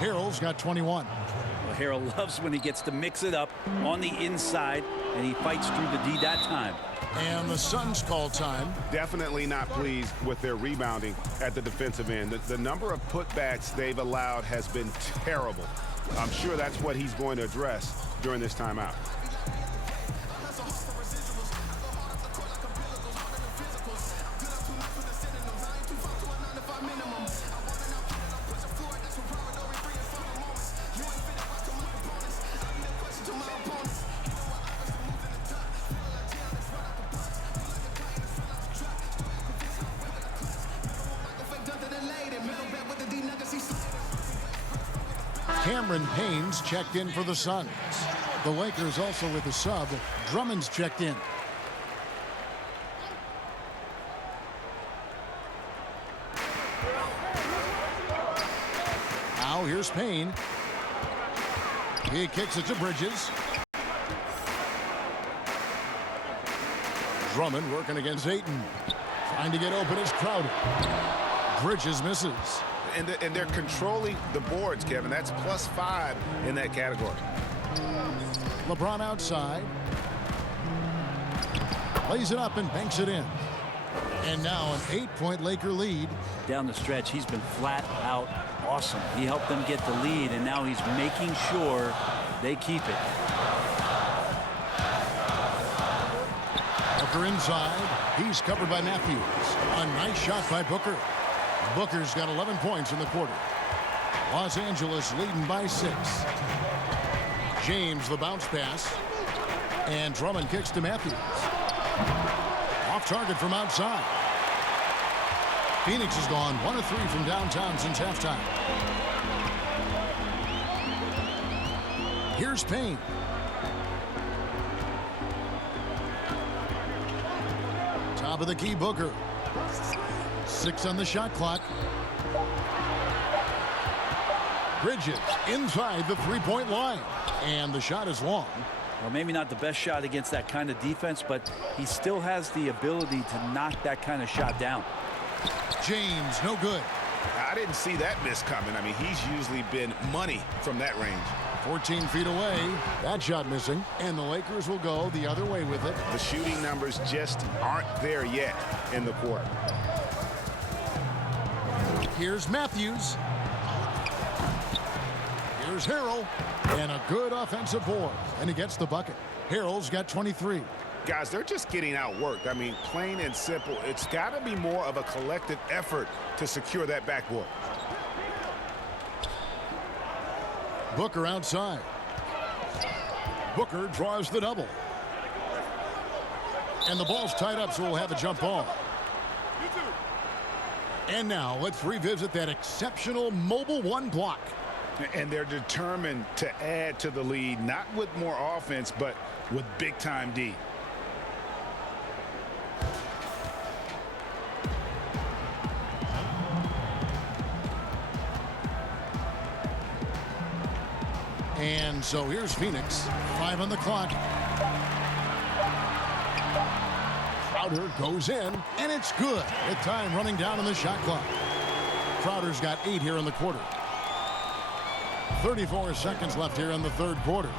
Harrell's got 21. Well, Harrell loves when he gets to mix it up on the inside, and he fights through the D that time. And the Suns call time. Definitely not pleased with their rebounding at the defensive end. The number of putbacks they've allowed has been terrible. I'm sure that's what he's going to address during this timeout. Cameron Payne's checked in for the Suns. The Lakers also with a sub. Drummond's checked in. Now here's Payne. He kicks it to Bridges. Drummond working against Ayton. Trying to get open is Crowder. Bridges misses. And they're controlling the boards, Kevin. That's +5 in that category. LeBron outside. Lays it up and banks it in. And now an 8-point Laker lead. Down the stretch, he's been flat out awesome. He helped them get the lead, and now he's making sure they keep it. Booker inside. He's covered by Matthews. A nice shot by Booker. Booker's got 11 points in the quarter. Los Angeles leading by 6. James the bounce pass. And Drummond kicks to Matthews. Off target from outside. Phoenix has gone 1 of 3 from downtown since halftime. Here's Payne. Top of the key, Booker. 6 on the shot clock. Bridges inside the three-point line. And the shot is long. Well, maybe not the best shot against that kind of defense, but he still has the ability to knock that kind of shot down. James, no good. I didn't see that miss coming. I mean, he's usually been money from that range. 14 feet away. That shot missing. And the Lakers will go the other way with it. The shooting numbers just aren't there yet in the quarter. Here's Matthews. Here's Harrell. And a good offensive board. And he gets the bucket. Harrell's got 23. Guys, they're just getting outworked. I mean, plain and simple. It's got to be more of a collective effort to secure that backboard. Booker outside. Booker draws the double. And the ball's tied up, so we'll have a jump ball. And now let's revisit that exceptional mobile one block. And they're determined to add to the lead, not with more offense, but with big-time D. And so here's Phoenix. 5 on the clock. Crowder goes in, and it's good. With time running down on the shot clock. Crowder's got 8 here in the quarter. 34 seconds left here in the third quarter.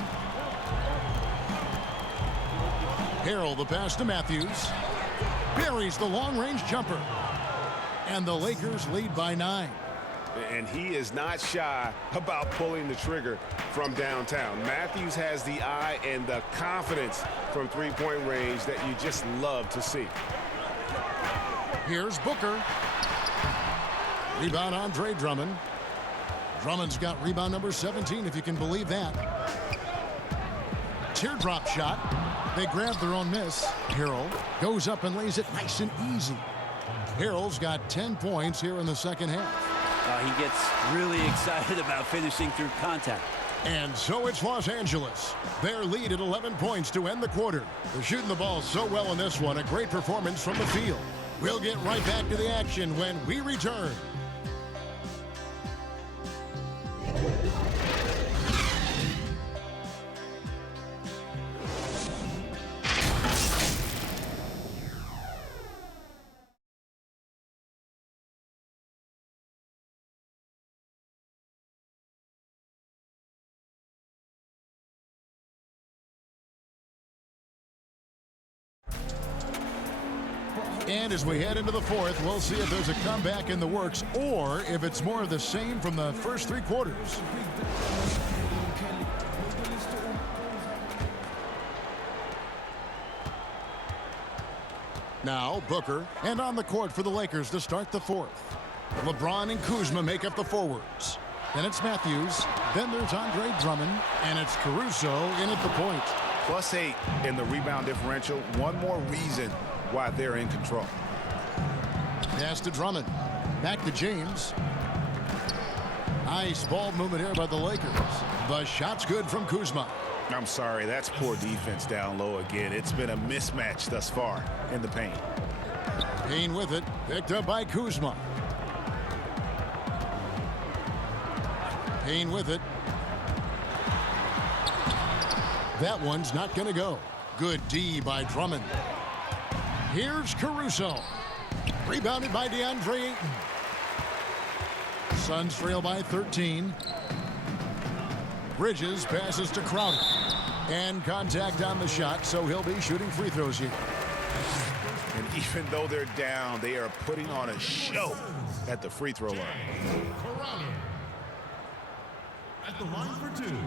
Harrell, the pass to Matthews. Buries the long-range jumper. And the Lakers lead by 9. And he is not shy about pulling the trigger from downtown. Matthews has the eye and the confidence from three-point range that you just love to see. Here's Booker. Rebound, Andre Drummond. Drummond's got rebound number 17, if you can believe that. Teardrop shot. They grab their own miss. Harrell goes up and lays it nice and easy. Harrell's got 10 points here in the second half. He gets really excited about finishing through contact. And so it's Los Angeles. Their lead at 11 points to end the quarter. They're shooting the ball so well in this one. A great performance from the field. We'll get right back to the action when we return. And as we head into the fourth, we'll see if there's a comeback in the works or if it's more of the same from the first 3 quarters. Now Booker, and on the court for the Lakers to start the fourth. LeBron and Kuzma make up the forwards. Then it's Matthews. Then there's Andre Drummond. And it's Caruso in at the point. +8 in the rebound differential. One more reason why they're in control. Pass to Drummond. Back to James. Nice ball movement here by the Lakers. The shot's good from Kuzma. I'm sorry, that's poor defense down low again. It's been a mismatch thus far in the paint. Payne with it. Picked up by Kuzma. Payne with it. That one's not going to go. Good D by Drummond. Here's Caruso. Rebounded by DeAndre Ayton. Suns trail by 13. Bridges passes to Crowder. And contact on the shot, so he'll be shooting free throws here. And even though they're down, they are putting on a show at the free throw line. Crowder at the line for 2.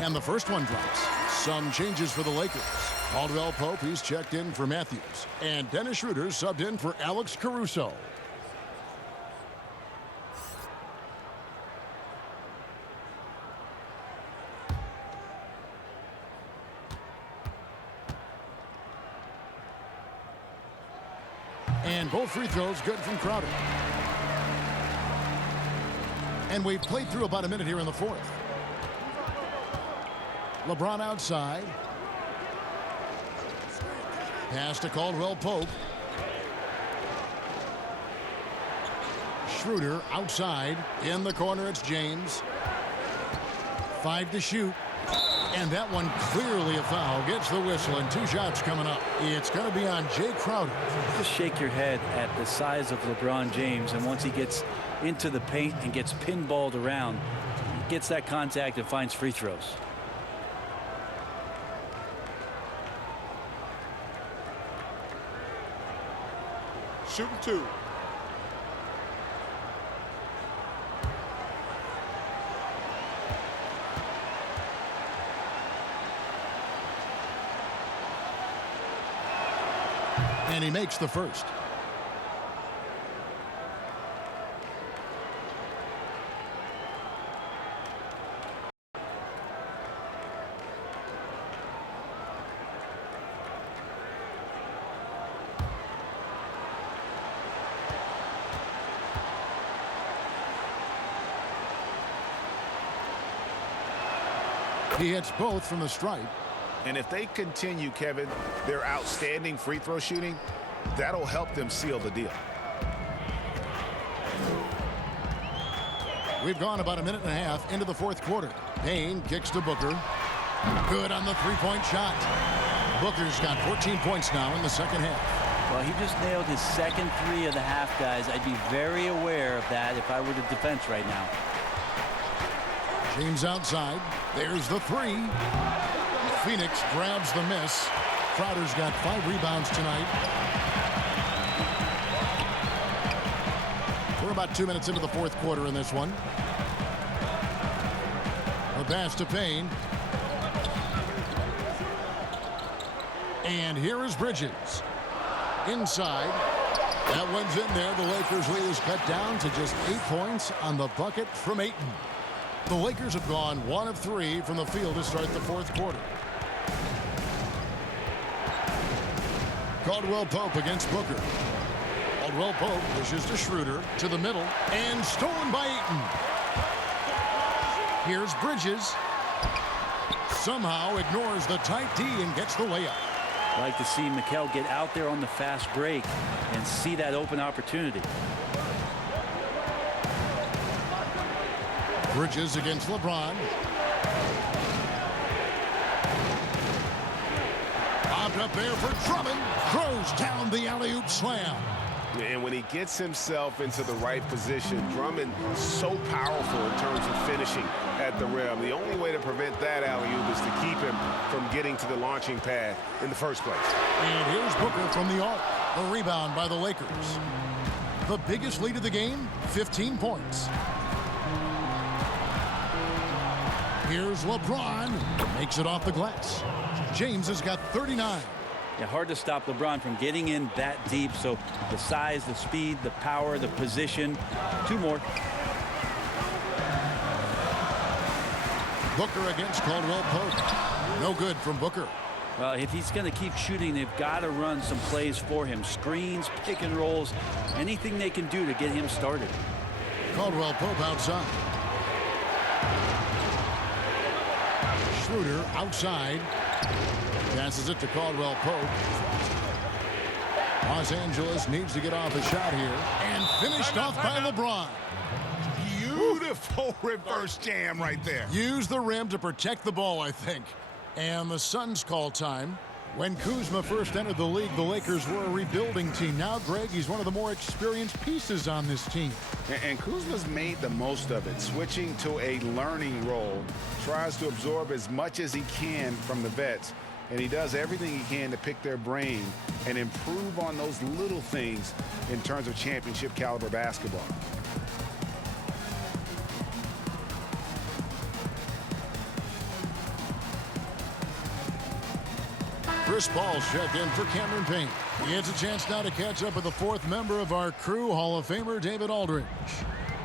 And the first one drops. Some changes for the Lakers. Caldwell Pope, he's checked in for Matthews. And Dennis Schroeder subbed in for Alex Caruso. And both free throws good from Crowder. And we've played through about a minute here in the fourth. LeBron outside. Pass to Caldwell Pope. Schroeder outside. In the corner, it's James. 5 to shoot. And that one clearly a foul. Gets the whistle, and 2 shots coming up. It's going to be on Jay Crowder. Just shake your head at the size of LeBron James, and once he gets into the paint and gets pinballed around, he gets that contact and finds free throws. Shooting 2. And he makes the first. He hits both from the stripe. And if they continue, Kevin, their outstanding free throw shooting, that'll help them seal the deal. We've gone about a minute and a half into the fourth quarter. Payne kicks to Booker. Good on the three-point shot. Booker's got 14 points now in the second half. Well, he just nailed his second three of the half, guys. I'd be very aware of that if I were the defense right now. James outside. There's the three. Phoenix grabs the miss. Crowder's got 5 rebounds tonight. We're about 2 minutes into the fourth quarter in this one. A pass to Payne. And here is Bridges. Inside. That one's in there. The Lakers lead is cut down to just 8 points on the bucket from Ayton. The Lakers have gone 1 of 3 from the field to start the fourth quarter. Caldwell Pope against Booker. Caldwell Pope pushes to Schroeder to the middle and stolen by Ayton. Here's Bridges. Somehow ignores the tight D and gets the layup. I like to see Mikel get out there on the fast break and see that open opportunity. Bridges against LeBron. Bobbed up there for Drummond. Throws down the alley-oop slam. And when he gets himself into the right position, Drummond is so powerful in terms of finishing at the rim. The only way to prevent that alley-oop is to keep him from getting to the launching pad in the first place. And here's Booker from the arc. A rebound by the Lakers. The biggest lead of the game, 15 points. Here's LeBron. Makes it off the glass. James has got 39. Yeah, hard to stop LeBron from getting in that deep. So the size, the speed, the power, the position. 2 more. Booker against Caldwell Pope. No good from Booker. Well, if he's going to keep shooting, they've got to run some plays for him. Screens, pick and rolls, anything they can do to get him started. Caldwell Pope outside. Schroeder outside. Passes it to Caldwell Pope. Los Angeles needs to get off a shot here. And finished off by LeBron. Beautiful reverse jam right there. Use the rim to protect the ball, I think. And the Suns call time. When Kuzma first entered the league, the Lakers were a rebuilding team. Now, Greg, he's one of the more experienced pieces on this team. And Kuzma's made the most of it, switching to a learning role. Tries to absorb as much as he can from the vets. And he does everything he can to pick their brain and improve on those little things in terms of championship caliber basketball. Chris Paul checked in for Cameron Payne. He has a chance now to catch up with the 4th member of our crew, Hall of Famer David Aldridge.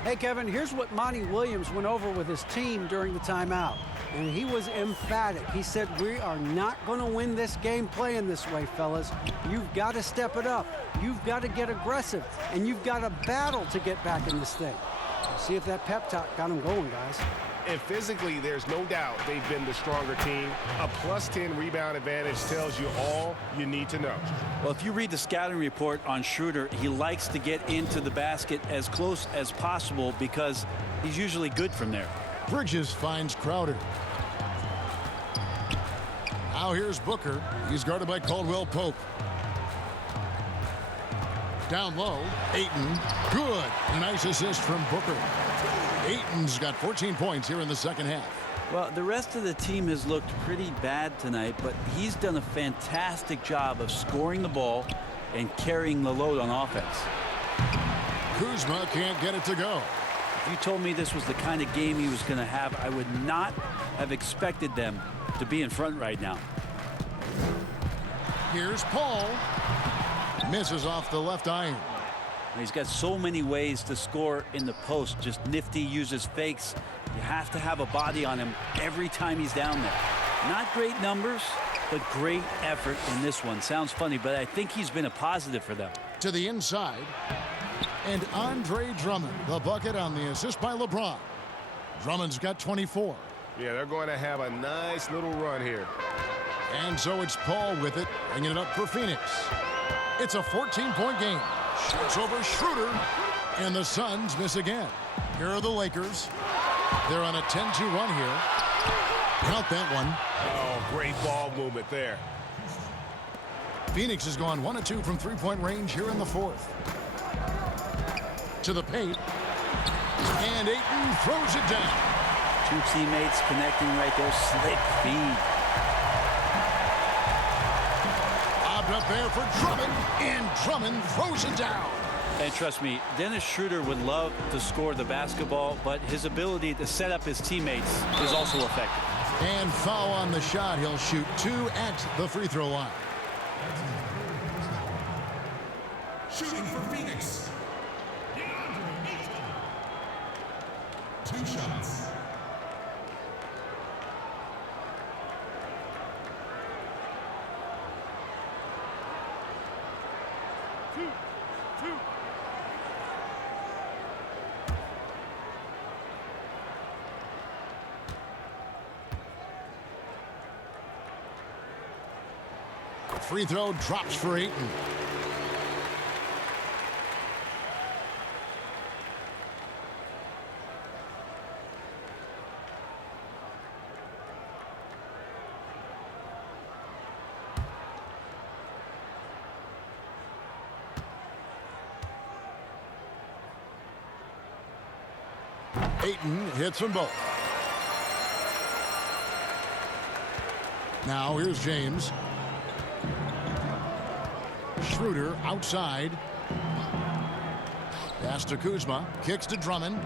Hey, Kevin, here's what Monty Williams went over with his team during the timeout. And he was emphatic. He said, we are not going to win this game playing this way, fellas. You've got to step it up. You've got to get aggressive. And you've got to battle to get back in this thing. See if that pep talk got them going, guys. And physically, there's no doubt they've been the stronger team. A +10 rebound advantage tells you all you need to know. Well, if you read the scouting report on Schroeder, he likes to get into the basket as close as possible because he's usually good from there. Bridges finds Crowder. Now here's Booker. He's guarded by Caldwell Pope. Down low, Ayton. Good. A nice assist from Booker. Ayton's got 14 points here in the second half. Well, the rest of the team has looked pretty bad tonight, but he's done a fantastic job of scoring the ball and carrying the load on offense. Kuzma can't get it to go. If you told me this was the kind of game he was going to have, I would not have expected them to be in front right now. Here's Paul. Misses off the left iron. He's got so many ways to score in the post. Just nifty, uses fakes. You have to have a body on him every time he's down there. Not great numbers, but great effort in this one. Sounds funny, but I think he's been a positive for them. To the inside. And Andre Drummond, the bucket on the assist by LeBron. Drummond's got 24. Yeah, they're going to have a nice little run here. And so it's Paul with it, bringing it up for Phoenix. It's a 14-point game. Shoots over Schroeder, and the Suns miss again. Here are the Lakers. They're on a 10-2 run here. Count that one. Oh, great ball movement there. Phoenix has gone 1 of 2 from three-point range here in the fourth. To the paint. And Ayton throws it down. Two teammates connecting right there. Slick feed. Up there for Drummond, and Drummond throws it down. And trust me, Dennis Schroeder would love to score the basketball, but his ability to set up his teammates is also effective. And foul on the shot. He'll shoot 2 at the free throw line. Shooting for Phoenix. 2 shots. Free throw drops for Ayton. Ayton hits them both. Now here's James. Schroeder outside. Pass to Kuzma. Kicks to Drummond.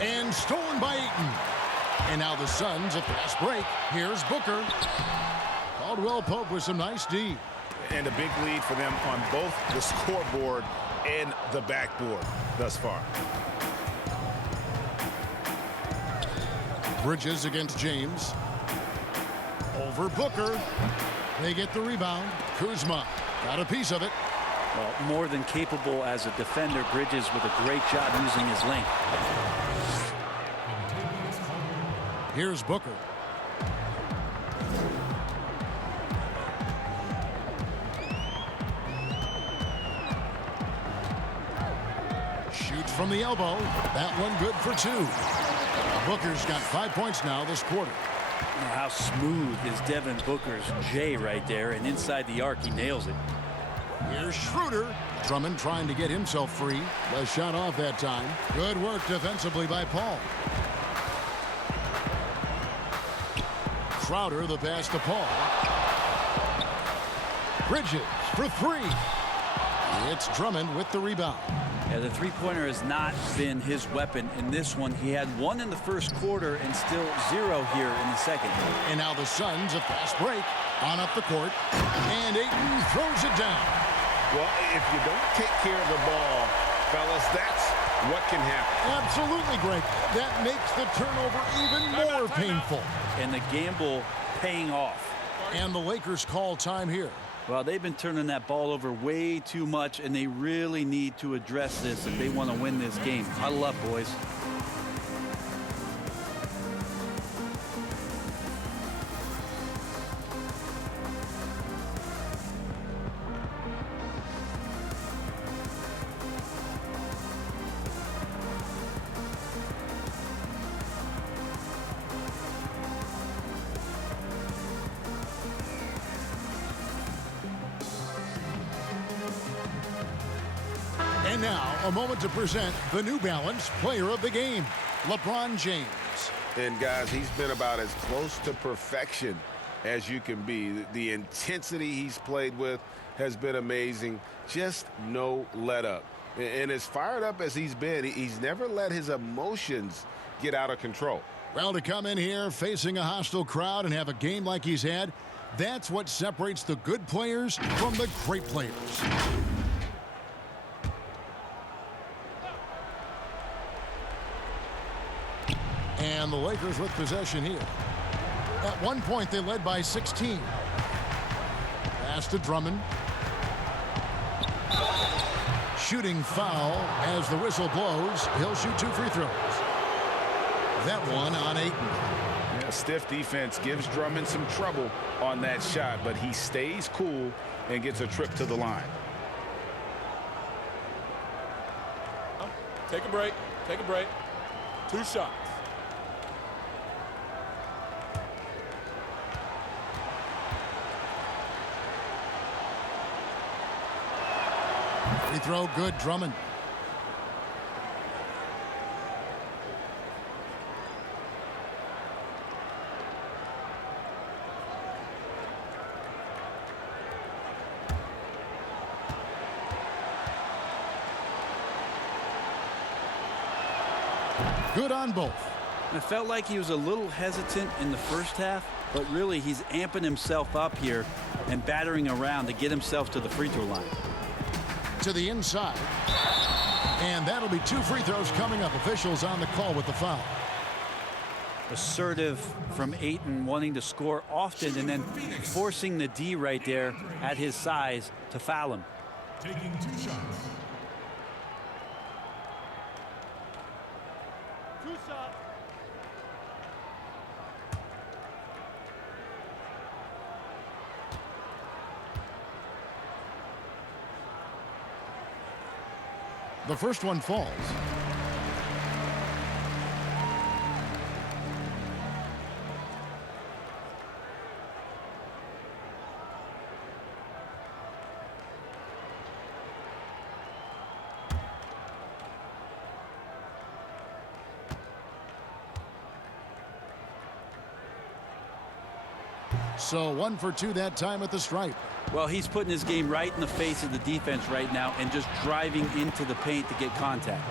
And stolen by Ayton. And now the Suns a fast break. Here's Booker. Caldwell Pope with some nice D. And a big lead for them on both the scoreboard and the backboard thus far. Bridges against James. Over Booker. They get the rebound. Kuzma got a piece of it. Well, more than capable as a defender. Bridges with a great job using his length. Here's Booker. Shoots from the elbow. That one good for 2. Booker's got 5 points now this quarter. How smooth is Devin Booker's J right there, and inside the arc he nails it. Here's Schroeder. Drummond trying to get himself free. The shot off that time. Good work defensively by Paul. Crowder the pass to Paul. Bridges for 3. It's Drummond with the rebound. Yeah, the three-pointer has not been his weapon in this one. He had 1 in the first quarter and still 0 here in the second. And now the Suns a fast break on up the court. And Ayton throws it down. Well, if you don't take care of the ball, fellas, that's what can happen. Absolutely, Greg. That makes the turnover even more painful. And the gamble paying off. And the Lakers call time here. Well, they've been turning that ball over way too much, and they really need to address this if they want to win this game. Huddle up, boys. And now, a moment to present the New Balance Player of the Game, LeBron James. And, guys, he's been about as close to perfection as you can be. The intensity he's played with has been amazing. Just no let up. And as fired up as he's been, he's never let his emotions get out of control. Well, to come in here facing a hostile crowd and have a game like he's had, That's what separates the good players from the great players. And the Lakers with possession here. At one point, they led by 16. Pass to Drummond. Shooting foul as the whistle blows. He'll shoot 2 free throws. That one on Ayton. Yeah, stiff defense gives Drummond some trouble on that shot, but he stays cool and gets a trip to the line. Take a break. Take a break. 2 shots. Free throw good, Drummond. Good on both. It felt like he was a little hesitant in the first half, but really he's amping himself up here and battering around to get himself to the free throw line. To the inside. And that'll be 2 free throws coming up. Officials on the call with the foul. Assertive from Ayton, wanting to score often and then forcing the D right there at his size to foul him. Taking 2 shots. 2 shots. The first one falls. So 1 for 2 that time at the stripe. Well, he's putting his game right in the face of the defense right now and just driving into the paint to get contact.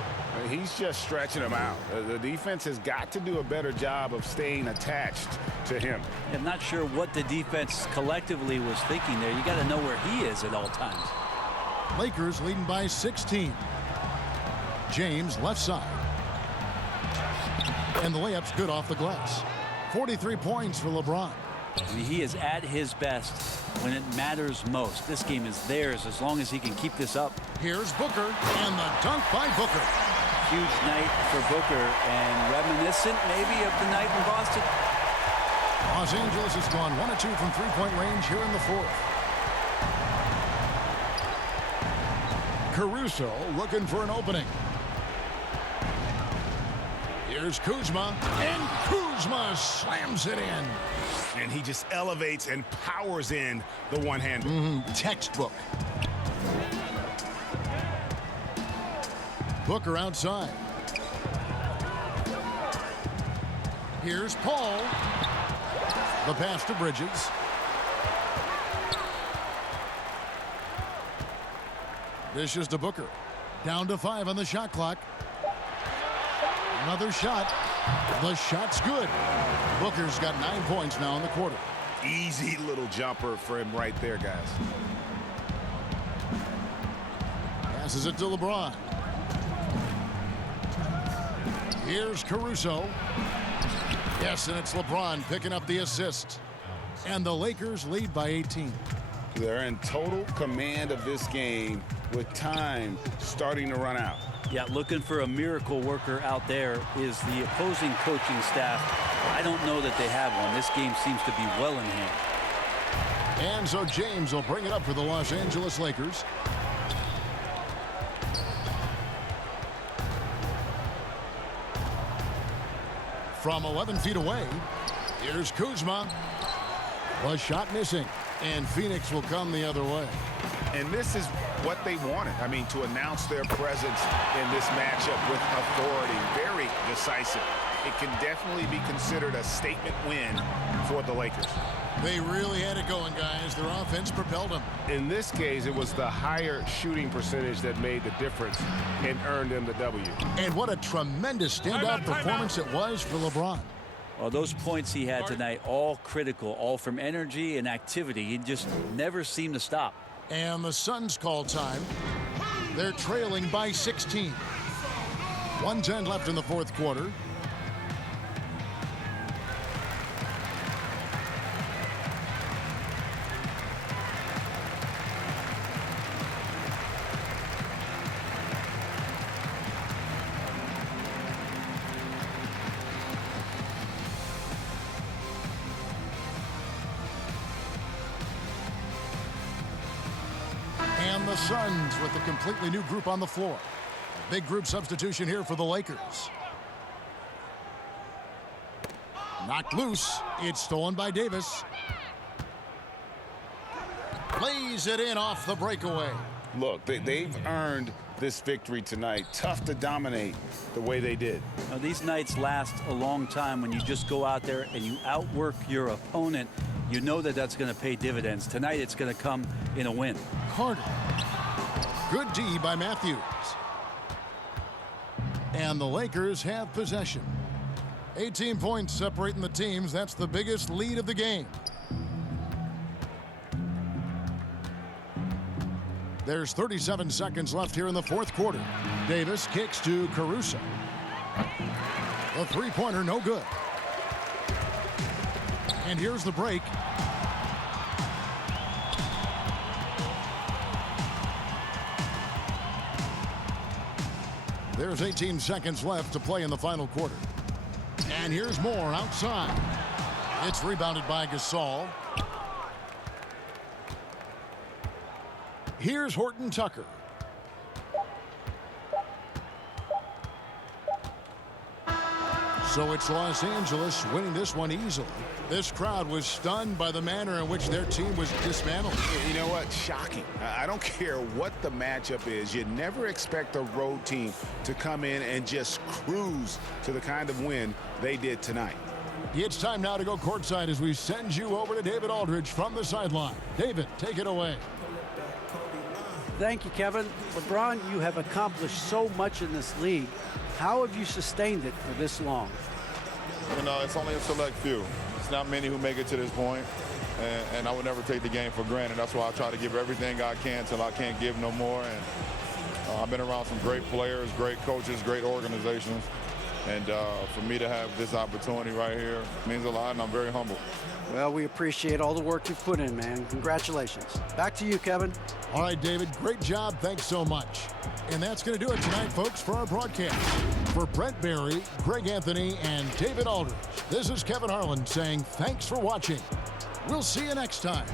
He's just stretching him out. The defense has got to do a better job of staying attached to him. I'm not sure what the defense collectively was thinking there. You got to know where he is at all times. Lakers leading by 16. James left side. And the layup's good off the glass. 43 points for LeBron. I mean, he is at his best when it matters most. This game is theirs as long as he can keep this up. Here's Booker, and the dunk by Booker. Huge night for Booker, and reminiscent maybe of the night in Boston. Los Angeles has gone 1 of 2 from three-point range here in the fourth. Caruso looking for an opening. Here's Kuzma, and Kuzma slams it in. And he just elevates and powers in the one-hander. Textbook. Booker outside. Here's Paul. The pass to Bridges. Dishes to Booker. Down to 5 on the shot clock. Another shot. The shot's good. Booker's got 9 points now in the quarter. Easy little jumper for him right there, guys. Passes it to LeBron. Here's Caruso. Yes, and it's LeBron picking up the assist. And the Lakers lead by 18. They're in total command of this game with time starting to run out. Yeah, looking for a miracle worker out there is the opposing coaching staff. I don't know that they have one. This game seems to be well in hand. And so James will bring it up for the Los Angeles Lakers. From 11 feet away, here's Kuzma. The shot missing, and Phoenix will come the other way. And this is what they wanted. I mean, to announce their presence in this matchup with authority. Very decisive. It can definitely be considered a statement win for the Lakers. They really had it going, guys. Their offense propelled them. In this case, it was the higher shooting percentage that made the difference and earned them the W. And what a tremendous standout performance it was for LeBron. Well, those points he had tonight, all critical, all from energy and activity. He just never seemed to stop. And the Suns call time. They're trailing by 16. 1:10 left in the fourth quarter. And the Suns with a completely new group on the floor. A big group substitution here for the Lakers. Knocked loose. It's stolen by Davis. Plays it in off the breakaway. Look, they've earned this victory tonight. Tough to dominate the way they did. Now, these nights last a long time when you just go out there and you outwork your opponent. You know that that's going to pay dividends. Tonight it's going to come in a win. Carter. Good D by Matthews. And the Lakers have possession. 18 points separating the teams. That's the biggest lead of the game. There's 37 seconds left here in the fourth quarter. Davis kicks to Caruso. The three-pointer no good. And here's the break. There's 18 seconds left to play in the final quarter. And here's more outside. It's rebounded by Gasol. Here's Horton Tucker. So it's Los Angeles winning this one easily. This crowd was stunned by the manner in which their team was dismantled. You know what? Shocking. I don't care what the matchup is. You never expect a road team to come in and just cruise to the kind of win they did tonight. It's time now to go courtside as we send you over to David Aldridge from the sideline. David, take it away. Thank you, Kevin. LeBron, you have accomplished so much in this league. How have you sustained it for this long? You know, it's only a select few. It's not many who make it to this point, and I would never take the game for granted. That's why I try to give everything I can till I can't give no more. And I've been around some great players, great coaches, great organizations. And for me to have this opportunity right here means a lot, and I'm very humble. Well, we appreciate all the work you've put in, man. Congratulations. Back to you, Kevin. All right, David, great job. Thanks so much. And that's going to do it tonight, folks, for our broadcast. For Brent Barry, Greg Anthony, and David Aldridge, this is Kevin Harlan saying thanks for watching. We'll see you next time.